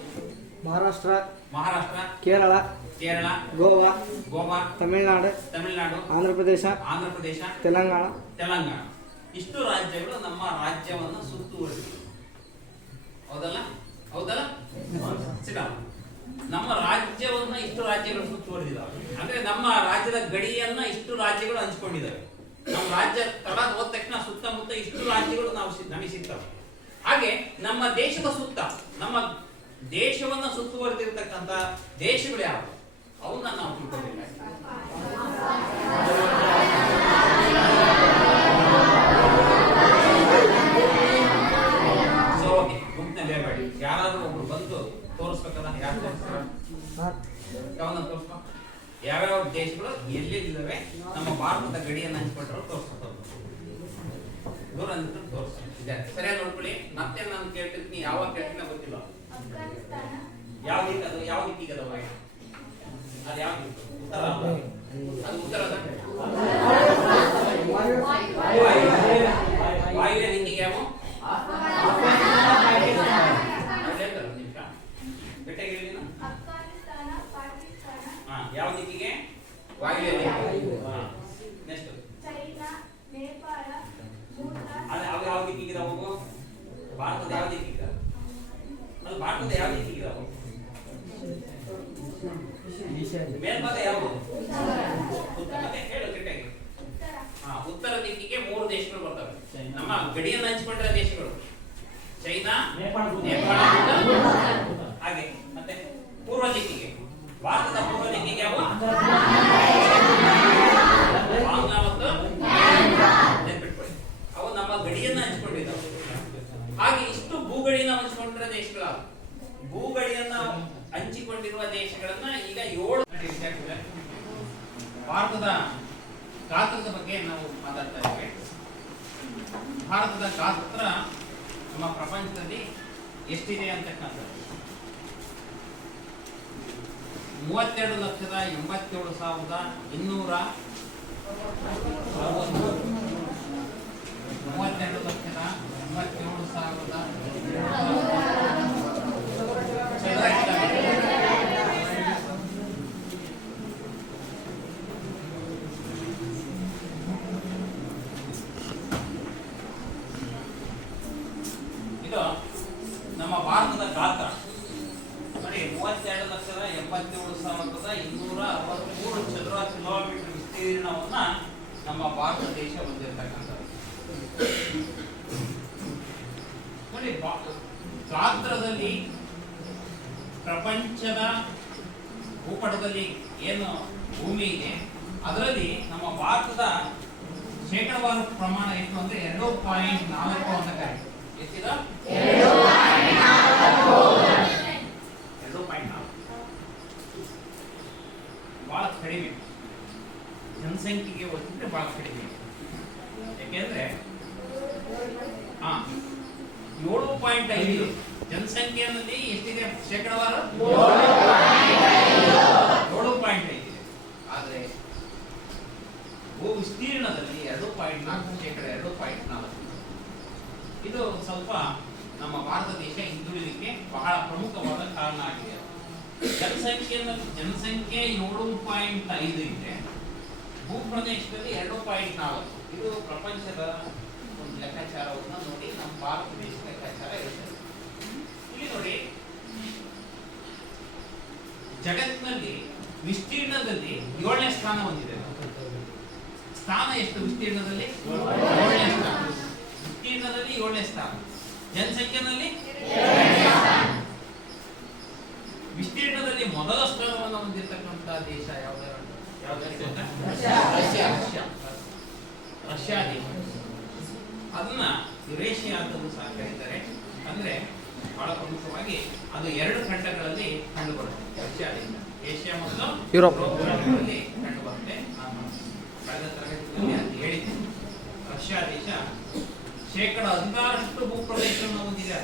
ಮಹಾರಾಷ್ಟ್ರ, ಕೇರಳ, ಗೋವಾ, ತಮಿಳುನಾಡು, ಆಂಧ್ರ ಪ್ರದೇಶ, ತೆಲಂಗಾಣ. ಇಷ್ಟು ರಾಜ್ಯಗಳು ನಮ್ಮ ರಾಜ್ಯವನ್ನು ಸುತ್ತುವರಿದಿವೆ. ಹೌದಲ್ಲ? ನಮ್ಮ ರಾಜ್ಯವನ್ನ ಇಷ್ಟು ರಾಜ್ಯಗಳು ಸುತ್ತುವರಿದಿದ್ದಾವೆ. ಅಂದ್ರೆ ನಮ್ಮ ರಾಜ್ಯದ ಗಡಿಯನ್ನ ಇಷ್ಟು ರಾಜ್ಯಗಳು ಹಂಚಿಕೊಂಡಿದ್ದಾವೆ. ನಮ್ಮ ರಾಜ್ಯ ತಡ ಹೋದ ತಕ್ಷಣ ಸುತ್ತಮುತ್ತ ಇಷ್ಟು ರಾಜ್ಯಗಳು ನಮಗೆ ಸಿಗ್ತವೆ. ಹಾಗೆ ನಮ್ಮ ದೇಶದ ಸುತ್ತ, ನಮ್ಮ ದೇಶವನ್ನ ಸುತ್ತುವರೆದಿರ್ತಕ್ಕಂಥ ದೇಶಗಳು ಯಾರು ಅವನ್ನ ನಾವು ತಿಳ್ಕೊಬೇಕಾಗಿದೆ. ಸೊ ಓಕೆ, ಗುಂಪಿನಲ್ಲಿ ಹೇಳ್ಬೇಡಿ. ಯಾರಾದ್ರೂ ಒಬ್ರು ಬಂದು ತೋರಿಸ್ಬೇಕಲ್ಲ. ಯಾರು ತೋರಿಸ್ತಾರ? ಯಾವನ್ನ ತೋರಿಸ್ಬ? ಯಾವ್ಯಾವ ದೇಶಗಳು ಎಲ್ಲೆಲ್ಲಿದ್ದಾವೆ ನಮ್ಮ ಭಾರತದ ಗಡಿಯನ್ನು ಹಂಚ್ಕೊಂಡ್ರು ತೋರಿಸ್ತಾರೆ. ದೂರ ನಿಂತು ತೋರಿಸ್ತಾರೆ. ಸರಿಯಾಗಿ ನೋಡ್ಕೊಳ್ಳಿ. ಮತ್ತೆ ನಾನು ಕೇಳ್ತಿರ್ತೀನಿ, ಯಾವಾಗ ಕೇಳ್ತೀನಿ ಗೊತ್ತಿಲ್ಲ. ಯಾವ ದಿಕ್ಕಿಗೆ ಅದಾವ? ಅದು ಯಾವ ದಿಕ್ಕು? ಉತ್ತರ. ಅದು ಉತ್ತರದ ವಾಯುವ್ಯ ದಿಕ್ಕಿಗೆ ಯಾವ? ನಿಮಿಷ ಗಟ್ಟಿಗೆ ಹೇಳಿ. ಯಾವ ದಿಕ್ಕಿಗೆ? ವಾಯುವ್ಯ ದಿಕ್ಕಿಗೆ. ನೆಕ್ಸ್ಟ್ ಅವು ಯಾವ ದಿಕ್ಕಿಗೆ ಹೋಗು? ಭಾರತದ ಯಾವ ದಿಕ್ಕಿಗೆ? ಅದು ಭಾರತದ ಯಾವ ದಿಕ್ಕಿಗೆ? ಮೇಲ್ಭಾಗ ಯಾವುದು? ಹೇಳು ಗಟ್ಟಿಯಾಗಿ. ಉತ್ತರ ದಿಕ್ಕಿಗೆ 3 ದೇಶಗಳು ಬರ್ತವೆ. ನಮ್ಮ ಗಡಿಯನ್ನು ಹಂಚಿಕೊಂಡಿರೋ ದೇಶಗಳು ಚೈನಾ, ನೇಪಾಳ, ಹಾಗೆ ಮತ್ತೆ ಪೂರ್ವ ದಿಕ್ಕಿಗೆ, ಭಾರತದ ಪೂರ್ವ ದಿಕ್ಕಿಗೆ ಯಾವ? ಬಾಂಗ್ಲಾ ಮತ್ತು ನೆನ್ಪಿಟ್ಕೊಳ್ಳಿ, ಅವು ನಮ್ಮ ಗಡಿಯನ್ನ ಹಂಚಿಕೊಂಡಿದ್ದಾವೆ. ಹಾಗೆ ಇಷ್ಟು ಭೂಗಡಿಯನ್ನ ಹಂಚಿಕೊಂಡಿರೋ ದೇಶಗಳ ಭೂಗಡಿಯನ್ನ ಹಂಚಿಕೊಂಡಿರುವ ದೇಶಗಳನ್ನ ಈಗ 7 ಭಾರತದ ಗಾತ್ರದ ಬಗ್ಗೆ ನಾವು ಮಾತಾಡ್ತಾ ಇದ್ದೇವೆ. ಭಾರತದ ಗಾತ್ರ ನಮ್ಮ ಪ್ರಪಂಚದಲ್ಲಿ ಎಷ್ಟಿದೆ ಅಂತಕ್ಕಂಥದ್ದು 32,87,260. 32,87,260 ಇದು ನಮ್ಮ ಭಾರತದ ಗಾತ್ರ ನೋಡಿ. 32,87,263 ಚದರ ಕಿಲೋಮೀಟರ್ ವಿಸ್ತೀರ್ಣವನ್ನ ನಮ್ಮ ಭಾರತ ದೇಶ ಹೊಂದಿರತಕ್ಕಂಥದ್ದು. ನೋಡಿ, ಗಾತ್ರದಲ್ಲಿ ಪ್ರಪಂಚದ ಭೂಪಟದಲ್ಲಿ ಏನು ಭೂಮಿ ಇದೆ ಅದರಲ್ಲಿ ನಮ್ಮ ಭಾರತದ ಶೇಕಡಾವಾರು ಪ್ರಮಾಣ ಎಷ್ಟು ಅಂದ್ರೆ 2.4 ಅಂತ ಕರೀತಾರೆ. ಎಷ್ಟಿದೆ? 2.4. ಬಹಳ ಕಡಿಮೆ, ಜನಸಂಖ್ಯೆಗೆ ಹೋಲಿಸಿದ್ರೆ ಬಹಳ ಕಡಿಮೆ. ಯಾಕೆಂದ್ರೆ 7.5 ಇದೆ. ಜನಸಂಖ್ಯೆಯಲ್ಲಿ ಎಷ್ಟಿದೆ ಶೇಕಡವಾರು? 7.5 ಇದೆ. ಆದ್ರೆ ಭೂ ವಿಸ್ತೀರ್ಣದಲ್ಲಿ 2.4 ಶೇಕಡ 2.4. ಇದು ಸ್ವಲ್ಪ ನಮ್ಮ ಭಾರತ ದೇಶ ಹಿಂದುಳಿಲಿಕ್ಕೆ ಬಹಳ ಪ್ರಮುಖವಾದ ಕಾರಣ ಆಗಿದೆ. ಜನಸಂಖ್ಯೆ 7.5 ಇದೆ, ಭೂಪ್ರದೇಶದಲ್ಲಿ 2.4. ಇದು ಪ್ರಪಂಚದ ಒಂದು ಲೆಕ್ಕಾಚಾರವನ್ನು ನೋಡಿ ನಮ್ಮ ಭಾರತ ದೇಶದ ಲೆಕ್ಕಾಚಾರ ಇರ್ತದೆ. ಇಲ್ಲಿ ನೋಡಿ, ಜಗತ್ತಿನಲ್ಲಿ ವಿಸ್ತೀರ್ಣದಲ್ಲಿ 7ನೇ ಸ್ಥಾನ ಹೊಂದಿದೆ. ಸ್ಥಾನ ಎಷ್ಟು ವಿಸ್ತೀರ್ಣದಲ್ಲಿ? 7ನೇ ಸ್ಥಾನ. ವಿಸ್ತೀರ್ಣದಲ್ಲಿ 7ನೇ ಸ್ಥಾನ. ಜನಸಂಖ್ಯೆಯಲ್ಲಿ ವಿಸ್ತೀರ್ಣದಲ್ಲಿ ಮೊದಲ ಸ್ಥಾನವನ್ನು ಹೊಂದಿರತಕ್ಕಂಥ ದೇಶ ಯಾವ್ದು? ರಷ್ಯಾ ದೇಶ. ಅದನ್ನ ಯುರೇಷಿಯಾ ಅಂತಲೂ ಸಹ ಕರೀತಾರೆ. ಅಂದ್ರೆ ಬಹಳ ಪ್ರಮುಖವಾಗಿ ಅದು 2 ಖಂಡಗಳಲ್ಲಿ ಕಂಡು ಬರುತ್ತೆ. ರಷ್ಯಾ ದೇಶ ಏಷ್ಯಾ ಮತ್ತು ಯುರೋಪ್ ಖಂಡಗಳಲ್ಲಿ ಕಂಡು ಬರುತ್ತೆ. ನಾನು ಕಳೆದ ತರಗತಿಯಲ್ಲಿ ಅದು ಹೇಳಿದ್ದೆ. ರಷ್ಯಾ ದೇಶ ಶೇಕಡ 16 ಭೂಪ್ರದೇಶವನ್ನು ಹೊಂದಿದೆ.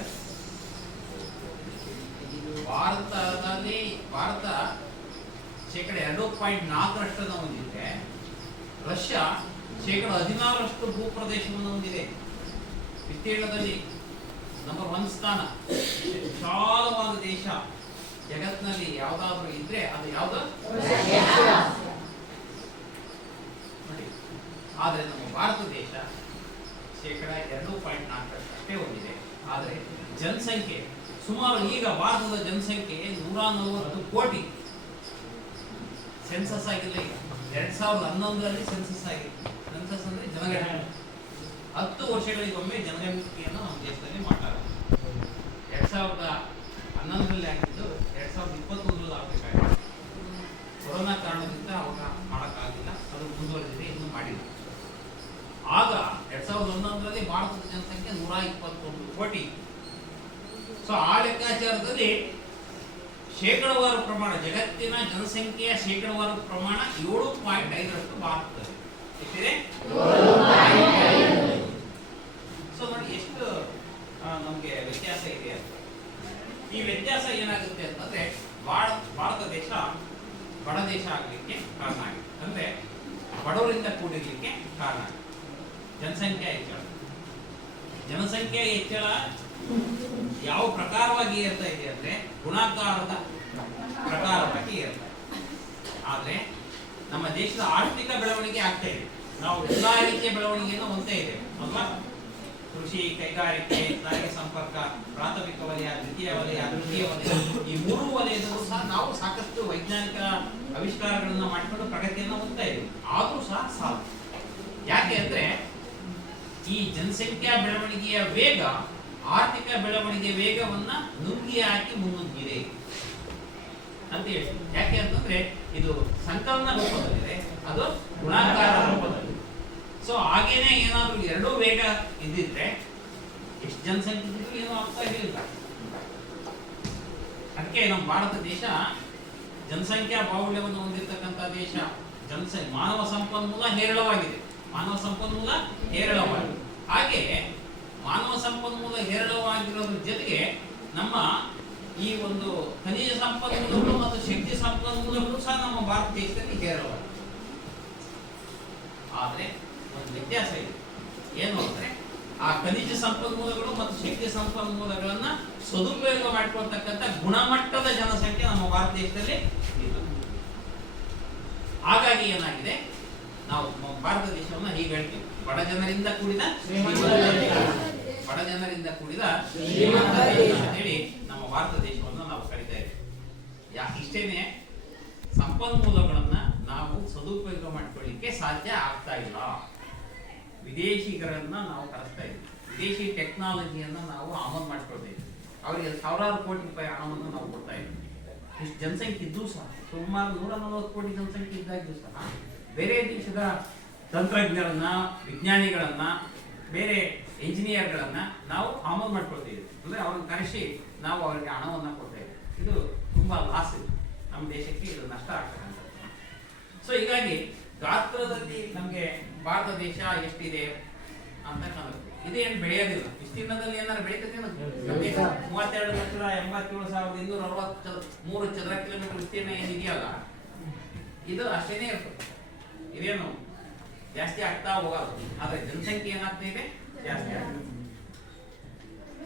ಭಾರತ ಶೇಕಡ 2.4 ಹೊಂದಿದೆ. ರಷ್ಯಾ ಶೇಕಡ 16 ಭೂಪ್ರದೇಶವನ್ನು ಹೊಂದಿದೆ. ವಿಸ್ತೀರ್ಣದಲ್ಲಿ ನಂಬರ್ 1 ಸ್ಥಾನ. ವಿಶಾಲವಾದ ದೇಶ ಜಗತ್ತಿನಲ್ಲಿ ಯಾವ್ದಾದ್ರು ಇದ್ರೆ ಅದು ಯಾವ್ದು? ಆದ್ರೆ ನಮ್ಮ ಭಾರತ ದೇಶ ಶೇಕಡ 2.4 ಅಷ್ಟೇ ಹೊಂದಿದೆ. ಆದ್ರೆ ಜನಸಂಖ್ಯೆ ಸುಮಾರು, ಈಗ ಭಾರತದ ಜನಸಂಖ್ಯೆ 140 ಕೋಟಿ. ಸೆನ್ಸಸ್ ಆಗಿಲ್ಲ. ಈಗ 2011ರಲ್ಲಿ ಸೆನ್ಸಸ್ ಆಗಿದೆ. ಸೆನ್ಸಸ್ ಅಂದ್ರೆ ಜನಗಣತಿ. 10 ವರ್ಷಗಳಿಗೊಮ್ಮೆ ಜನಗಣತಿಯನ್ನು ನಮ್ಮ ದೇಶದಲ್ಲಿ ಮಾಡ್ತಾರೆ. 2011ರಲ್ಲಿ ಆಗಿದ್ದು 2021ರಲ್ಲಿ ಆಗಬೇಕಾಗಿದೆ. ಕೊರೋನಾ ಕಾರಣದಿಂದ ಅವಾಗ ಮಾಡೋಕ್ಕಾಗಲಿಲ್ಲ. ಅದು ಮುಂದುವರೆದಿದೆ, ಇನ್ನೂ ಮಾಡಿಲ್ಲ. ಆಗ 2011ರಲ್ಲಿ ಭಾರತದ ಜನಸಂಖ್ಯೆ 121 ಕೋಟಿ. ಸೊ ಆ ಲೆಕ್ಕಾಚಾರದಲ್ಲಿ ಶೇಕಡವಾರು ಪ್ರಮಾಣ, ಜಗತ್ತಿನ ಜನಸಂಖ್ಯೆಯ ಶೇಕಡವಾರು ಪ್ರಮಾಣ 7.5 ಭಾರತದಲ್ಲಿ ಎಷ್ಟಿದೆ? ಸೊ ನೋಡಿ ಎಷ್ಟು ನಮಗೆ ವ್ಯತ್ಯಾಸ ಇದೆ ಅಂತ. ಈ ವ್ಯತ್ಯಾಸ ಏನಾಗುತ್ತೆ ಅಂತಂದ್ರೆ ಭಾರತ ದೇಶ ಬಡ ದೇಶ ಆಗಲಿಕ್ಕೆ ಕಾರಣ ಆಗಿದೆ. ಅಂದ್ರೆ ಬಡವರಿಂದ ಕೂಡಿರ್ಲಿಕ್ಕೆ ಕಾರಣ ಆಗಿದೆ. ಜನಸಂಖ್ಯೆ ಹೆಚ್ಚಳ ಯಾವ ಪ್ರಕಾರವಾಗಿ ಏರ್ತಾ ಇದೆ ಅಂದ್ರೆ ಗುಣಾಕಾರದ ಪ್ರಕಾರವಾಗಿ ಏರ್ತಾ ಇದೆ. ಆದ್ರೆ ನಮ್ಮ ದೇಶದ ಆರ್ಥಿಕ ಬೆಳವಣಿಗೆ ಆಗ್ತಾ ಇದೆ. ನಾವು ಎಲ್ಲಾ ರೀತಿಯ ಬೆಳವಣಿಗೆಯನ್ನು ಹೊಂದ್ತಾ ಇದ್ದೇವೆ ಅಲ್ವಾ? ಕೃಷಿ, ಕೈಗಾರಿಕೆ, ಸಾರಿಗೆ ಸಂಪರ್ಕ, ಪ್ರಾಥಮಿಕ ವಲಯ, ದ್ವಿತೀಯ ವಲಯ, ತೃತೀಯ ವಲಯ, ಈ 3 ವಲಯದಲ್ಲೂ ಸಹ ನಾವು ಸಾಕಷ್ಟು ವೈಜ್ಞಾನಿಕ ಆವಿಷ್ಕಾರಗಳನ್ನ ಮಾಡಿಕೊಂಡು ಪ್ರಗತಿಯನ್ನು ಹೊಂದ್ತಾ ಇದ್ದೇವೆ. ಆದ್ರೂ ಸಹ ಸಾಕು. ಯಾಕೆ ಅಂದ್ರೆ ಈ ಜನಸಂಖ್ಯಾ ಬೆಳವಣಿಗೆಯ ವೇಗ ಆರ್ಥಿಕ ಬೆಳವಣಿಗೆ ವೇಗವನ್ನ ನುಂಗಿ ಹಾಕಿ ಮುನ್ನುಗ್ಗಿದೆ ಅಂತ ಹೇಳಿ. ಯಾಕೆ ಅಂತಂದ್ರೆ ಇದು ಸಂಕಲನ ರೂಪದಲ್ಲಿದೆ, ಅದು ಗುಣಾಕಾರ ರೂಪದಲ್ಲಿ. ಸೊ ಹಾಗೇನೆ ಏನಾದ್ರೂ 2 ವೇಗ ಇದ್ದಿದ್ರೆ ಎಷ್ಟು ಜನಸಂಖ್ಯೆ ಇದ್ರೂ ಏನೂ ಆಗ್ತಾ ಇರಲಿಲ್ಲ. ಅದಕ್ಕೆ ನಮ್ಮ ಭಾರತ ದೇಶ ಜನಸಂಖ್ಯಾ ಬಾಹುಳ್ಯವನ್ನು ಹೊಂದಿರತಕ್ಕಂಥ ದೇಶ. ಮಾನವ ಸಂಪನ್ಮೂಲ ಹೇರಳವಾಗಿದೆ. ಹಾಗೆ ಮಾನವ ಸಂಪನ್ಮೂಲ ಹೇರಳವಾಗಿರೋದ್ರ ಜೊತೆಗೆ ನಮ್ಮ ಈ ಒಂದು ಖನಿಜ ಸಂಪನ್ಮೂಲಗಳು ಮತ್ತು ಶಕ್ತಿ ಸಂಪನ್ಮೂಲಗಳು ಸಹ ನಮ್ಮ ಭಾರತ ದೇಶದಲ್ಲಿ ಹೇರಳವಾಗಿದೆ. ಆದ್ರೆ ಒಂದು ವ್ಯತ್ಯಾಸ ಇದೆ. ಏನು ಅಂದ್ರೆ ಆ ಖನಿಜ ಸಂಪನ್ಮೂಲಗಳು ಮತ್ತು ಶಕ್ತಿ ಸಂಪನ್ಮೂಲಗಳನ್ನ ಸದುಪಯೋಗ ಮಾಡಿಕೊಳ್ತಕ್ಕಂಥ ಗುಣಮಟ್ಟದ ಜನಸಂಖ್ಯೆ ನಮ್ಮ ಭಾರತ ದೇಶದಲ್ಲಿ ಇಲ್ಲ. ಹಾಗಾಗಿ ಏನಾಗಿದೆ, ನಾವು ಭಾರತ ದೇಶವನ್ನು ಹೀಗೆ ಹೇಳ್ತೀವಿ, ಬಡ ಜನರಿಂದ ಕೂಡಿದ ಶ್ರೀಮಂತ ದೇಶ ಅಂತೇಳಿ ನಮ್ಮ ಭಾರತ ದೇಶವನ್ನು ನಾವು ಕರಿತಾ ಇದ್ದೀವಿ. ಇಷ್ಟೇನೆ, ಸಂಪನ್ಮೂಲಗಳನ್ನ ನಾವು ಸದುಪಯೋಗ ಮಾಡಿಕೊಳ್ಳಿಕ್ಕೆ ಸಾಧ್ಯ ಆಗ್ತಾ ಇಲ್ಲ. ವಿದೇಶಿಗರನ್ನ ನಾವು ಕರೆಸ್ತಾ ಇದ್ದೀವಿ. ವಿದೇಶಿ ಟೆಕ್ನಾಲಜಿಯನ್ನ ನಾವು ಆಮದು ಮಾಡ್ಕೊಳ್ತಾ ಇದ್ದೀವಿ. ಅವರಿಗೆ ಸಾವಿರಾರು ಕೋಟಿ ರೂಪಾಯಿ ಹಣವನ್ನು ನಾವು ಕೊಡ್ತಾ ಇದ್ದೀವಿ. ಇಷ್ಟು ಜನಸಂಖ್ಯೆ ಇದ್ದು ಸಹ, ಸುಮಾರು 140 ಕೋಟಿ ಜನಸಂಖ್ಯೆ ಇದ್ದಾಗಿದ್ದು ಸಹ ಬೇರೆ ದೇಶದ ತಂತ್ರಜ್ಞರನ್ನ, ವಿಜ್ಞಾನಿಗಳನ್ನ, ಬೇರೆ ಇಂಜಿನಿಯರ್ಗಳನ್ನ ನಾವು ಆಮದು ಮಾಡ್ಕೊಳ್ತೀವಿ. ಅಂದ್ರೆ ಅವ್ರನ್ನ ಕರೆಸಿ ನಾವು ಅವರಿಗೆ ಹಣವನ್ನ ಕೊಡ್ತಾ ಇದ್ದೀವಿ. ಇದು ತುಂಬಾ ಲಾಸ್ ಇದೆ ನಮ್ಮ ದೇಶಕ್ಕೆ, ಇದು ನಷ್ಟ ಆಗ್ತಕ್ಕಂಥದ್ದು. ಸೊ ಹೀಗಾಗಿ ಗಾತ್ರದಲ್ಲಿ ನಮಗೆ ಭಾರತ ದೇಶ ಎಷ್ಟಿದೆ ಅಂತ ಕಾಣುತ್ತೆ. ಇದೇನು ಬೆಳೆಯೋದಿಲ್ಲ. ವಿಸ್ತೀರ್ಣದಲ್ಲಿ ಏನಾದ್ರು ಬೆಳೀತದೇನು? 32,87,263 ಚದರ ಕಿಲೋಮೀಟರ್ ವಿಸ್ತೀರ್ಣ ಏನಿದೆಯಲ್ಲ ಇದು ಅಷ್ಟೇನೆ ಇರ್ತದೆ. ಇದೇನು ಜಾಸ್ತಿ ಆಗ್ತಾ ಹೋಗಲ್ಲ, ಆದ್ರೆ ಜನಸಂಖ್ಯೆ ಏನಾಗ್ತಾ ಇದೆ? ಜಾಸ್ತಿ ಆಗ್ತದೆ.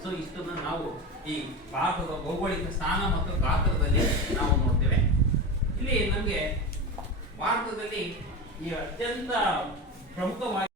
ಸೊ ಇಷ್ಟನ್ನ ನಾವು ಈ ಭಾರತದ ಭೌಗೋಳಿಕ ಸ್ಥಾನ ಮತ್ತು ಗಾತ್ರದಲ್ಲಿ ನಾವು ನೋಡ್ತೇವೆ. ಇಲ್ಲಿ ನಮಗೆ ಭಾರತದಲ್ಲಿ ಈ ಅತ್ಯಂತ ಪ್ರಮುಖವಾಗಿ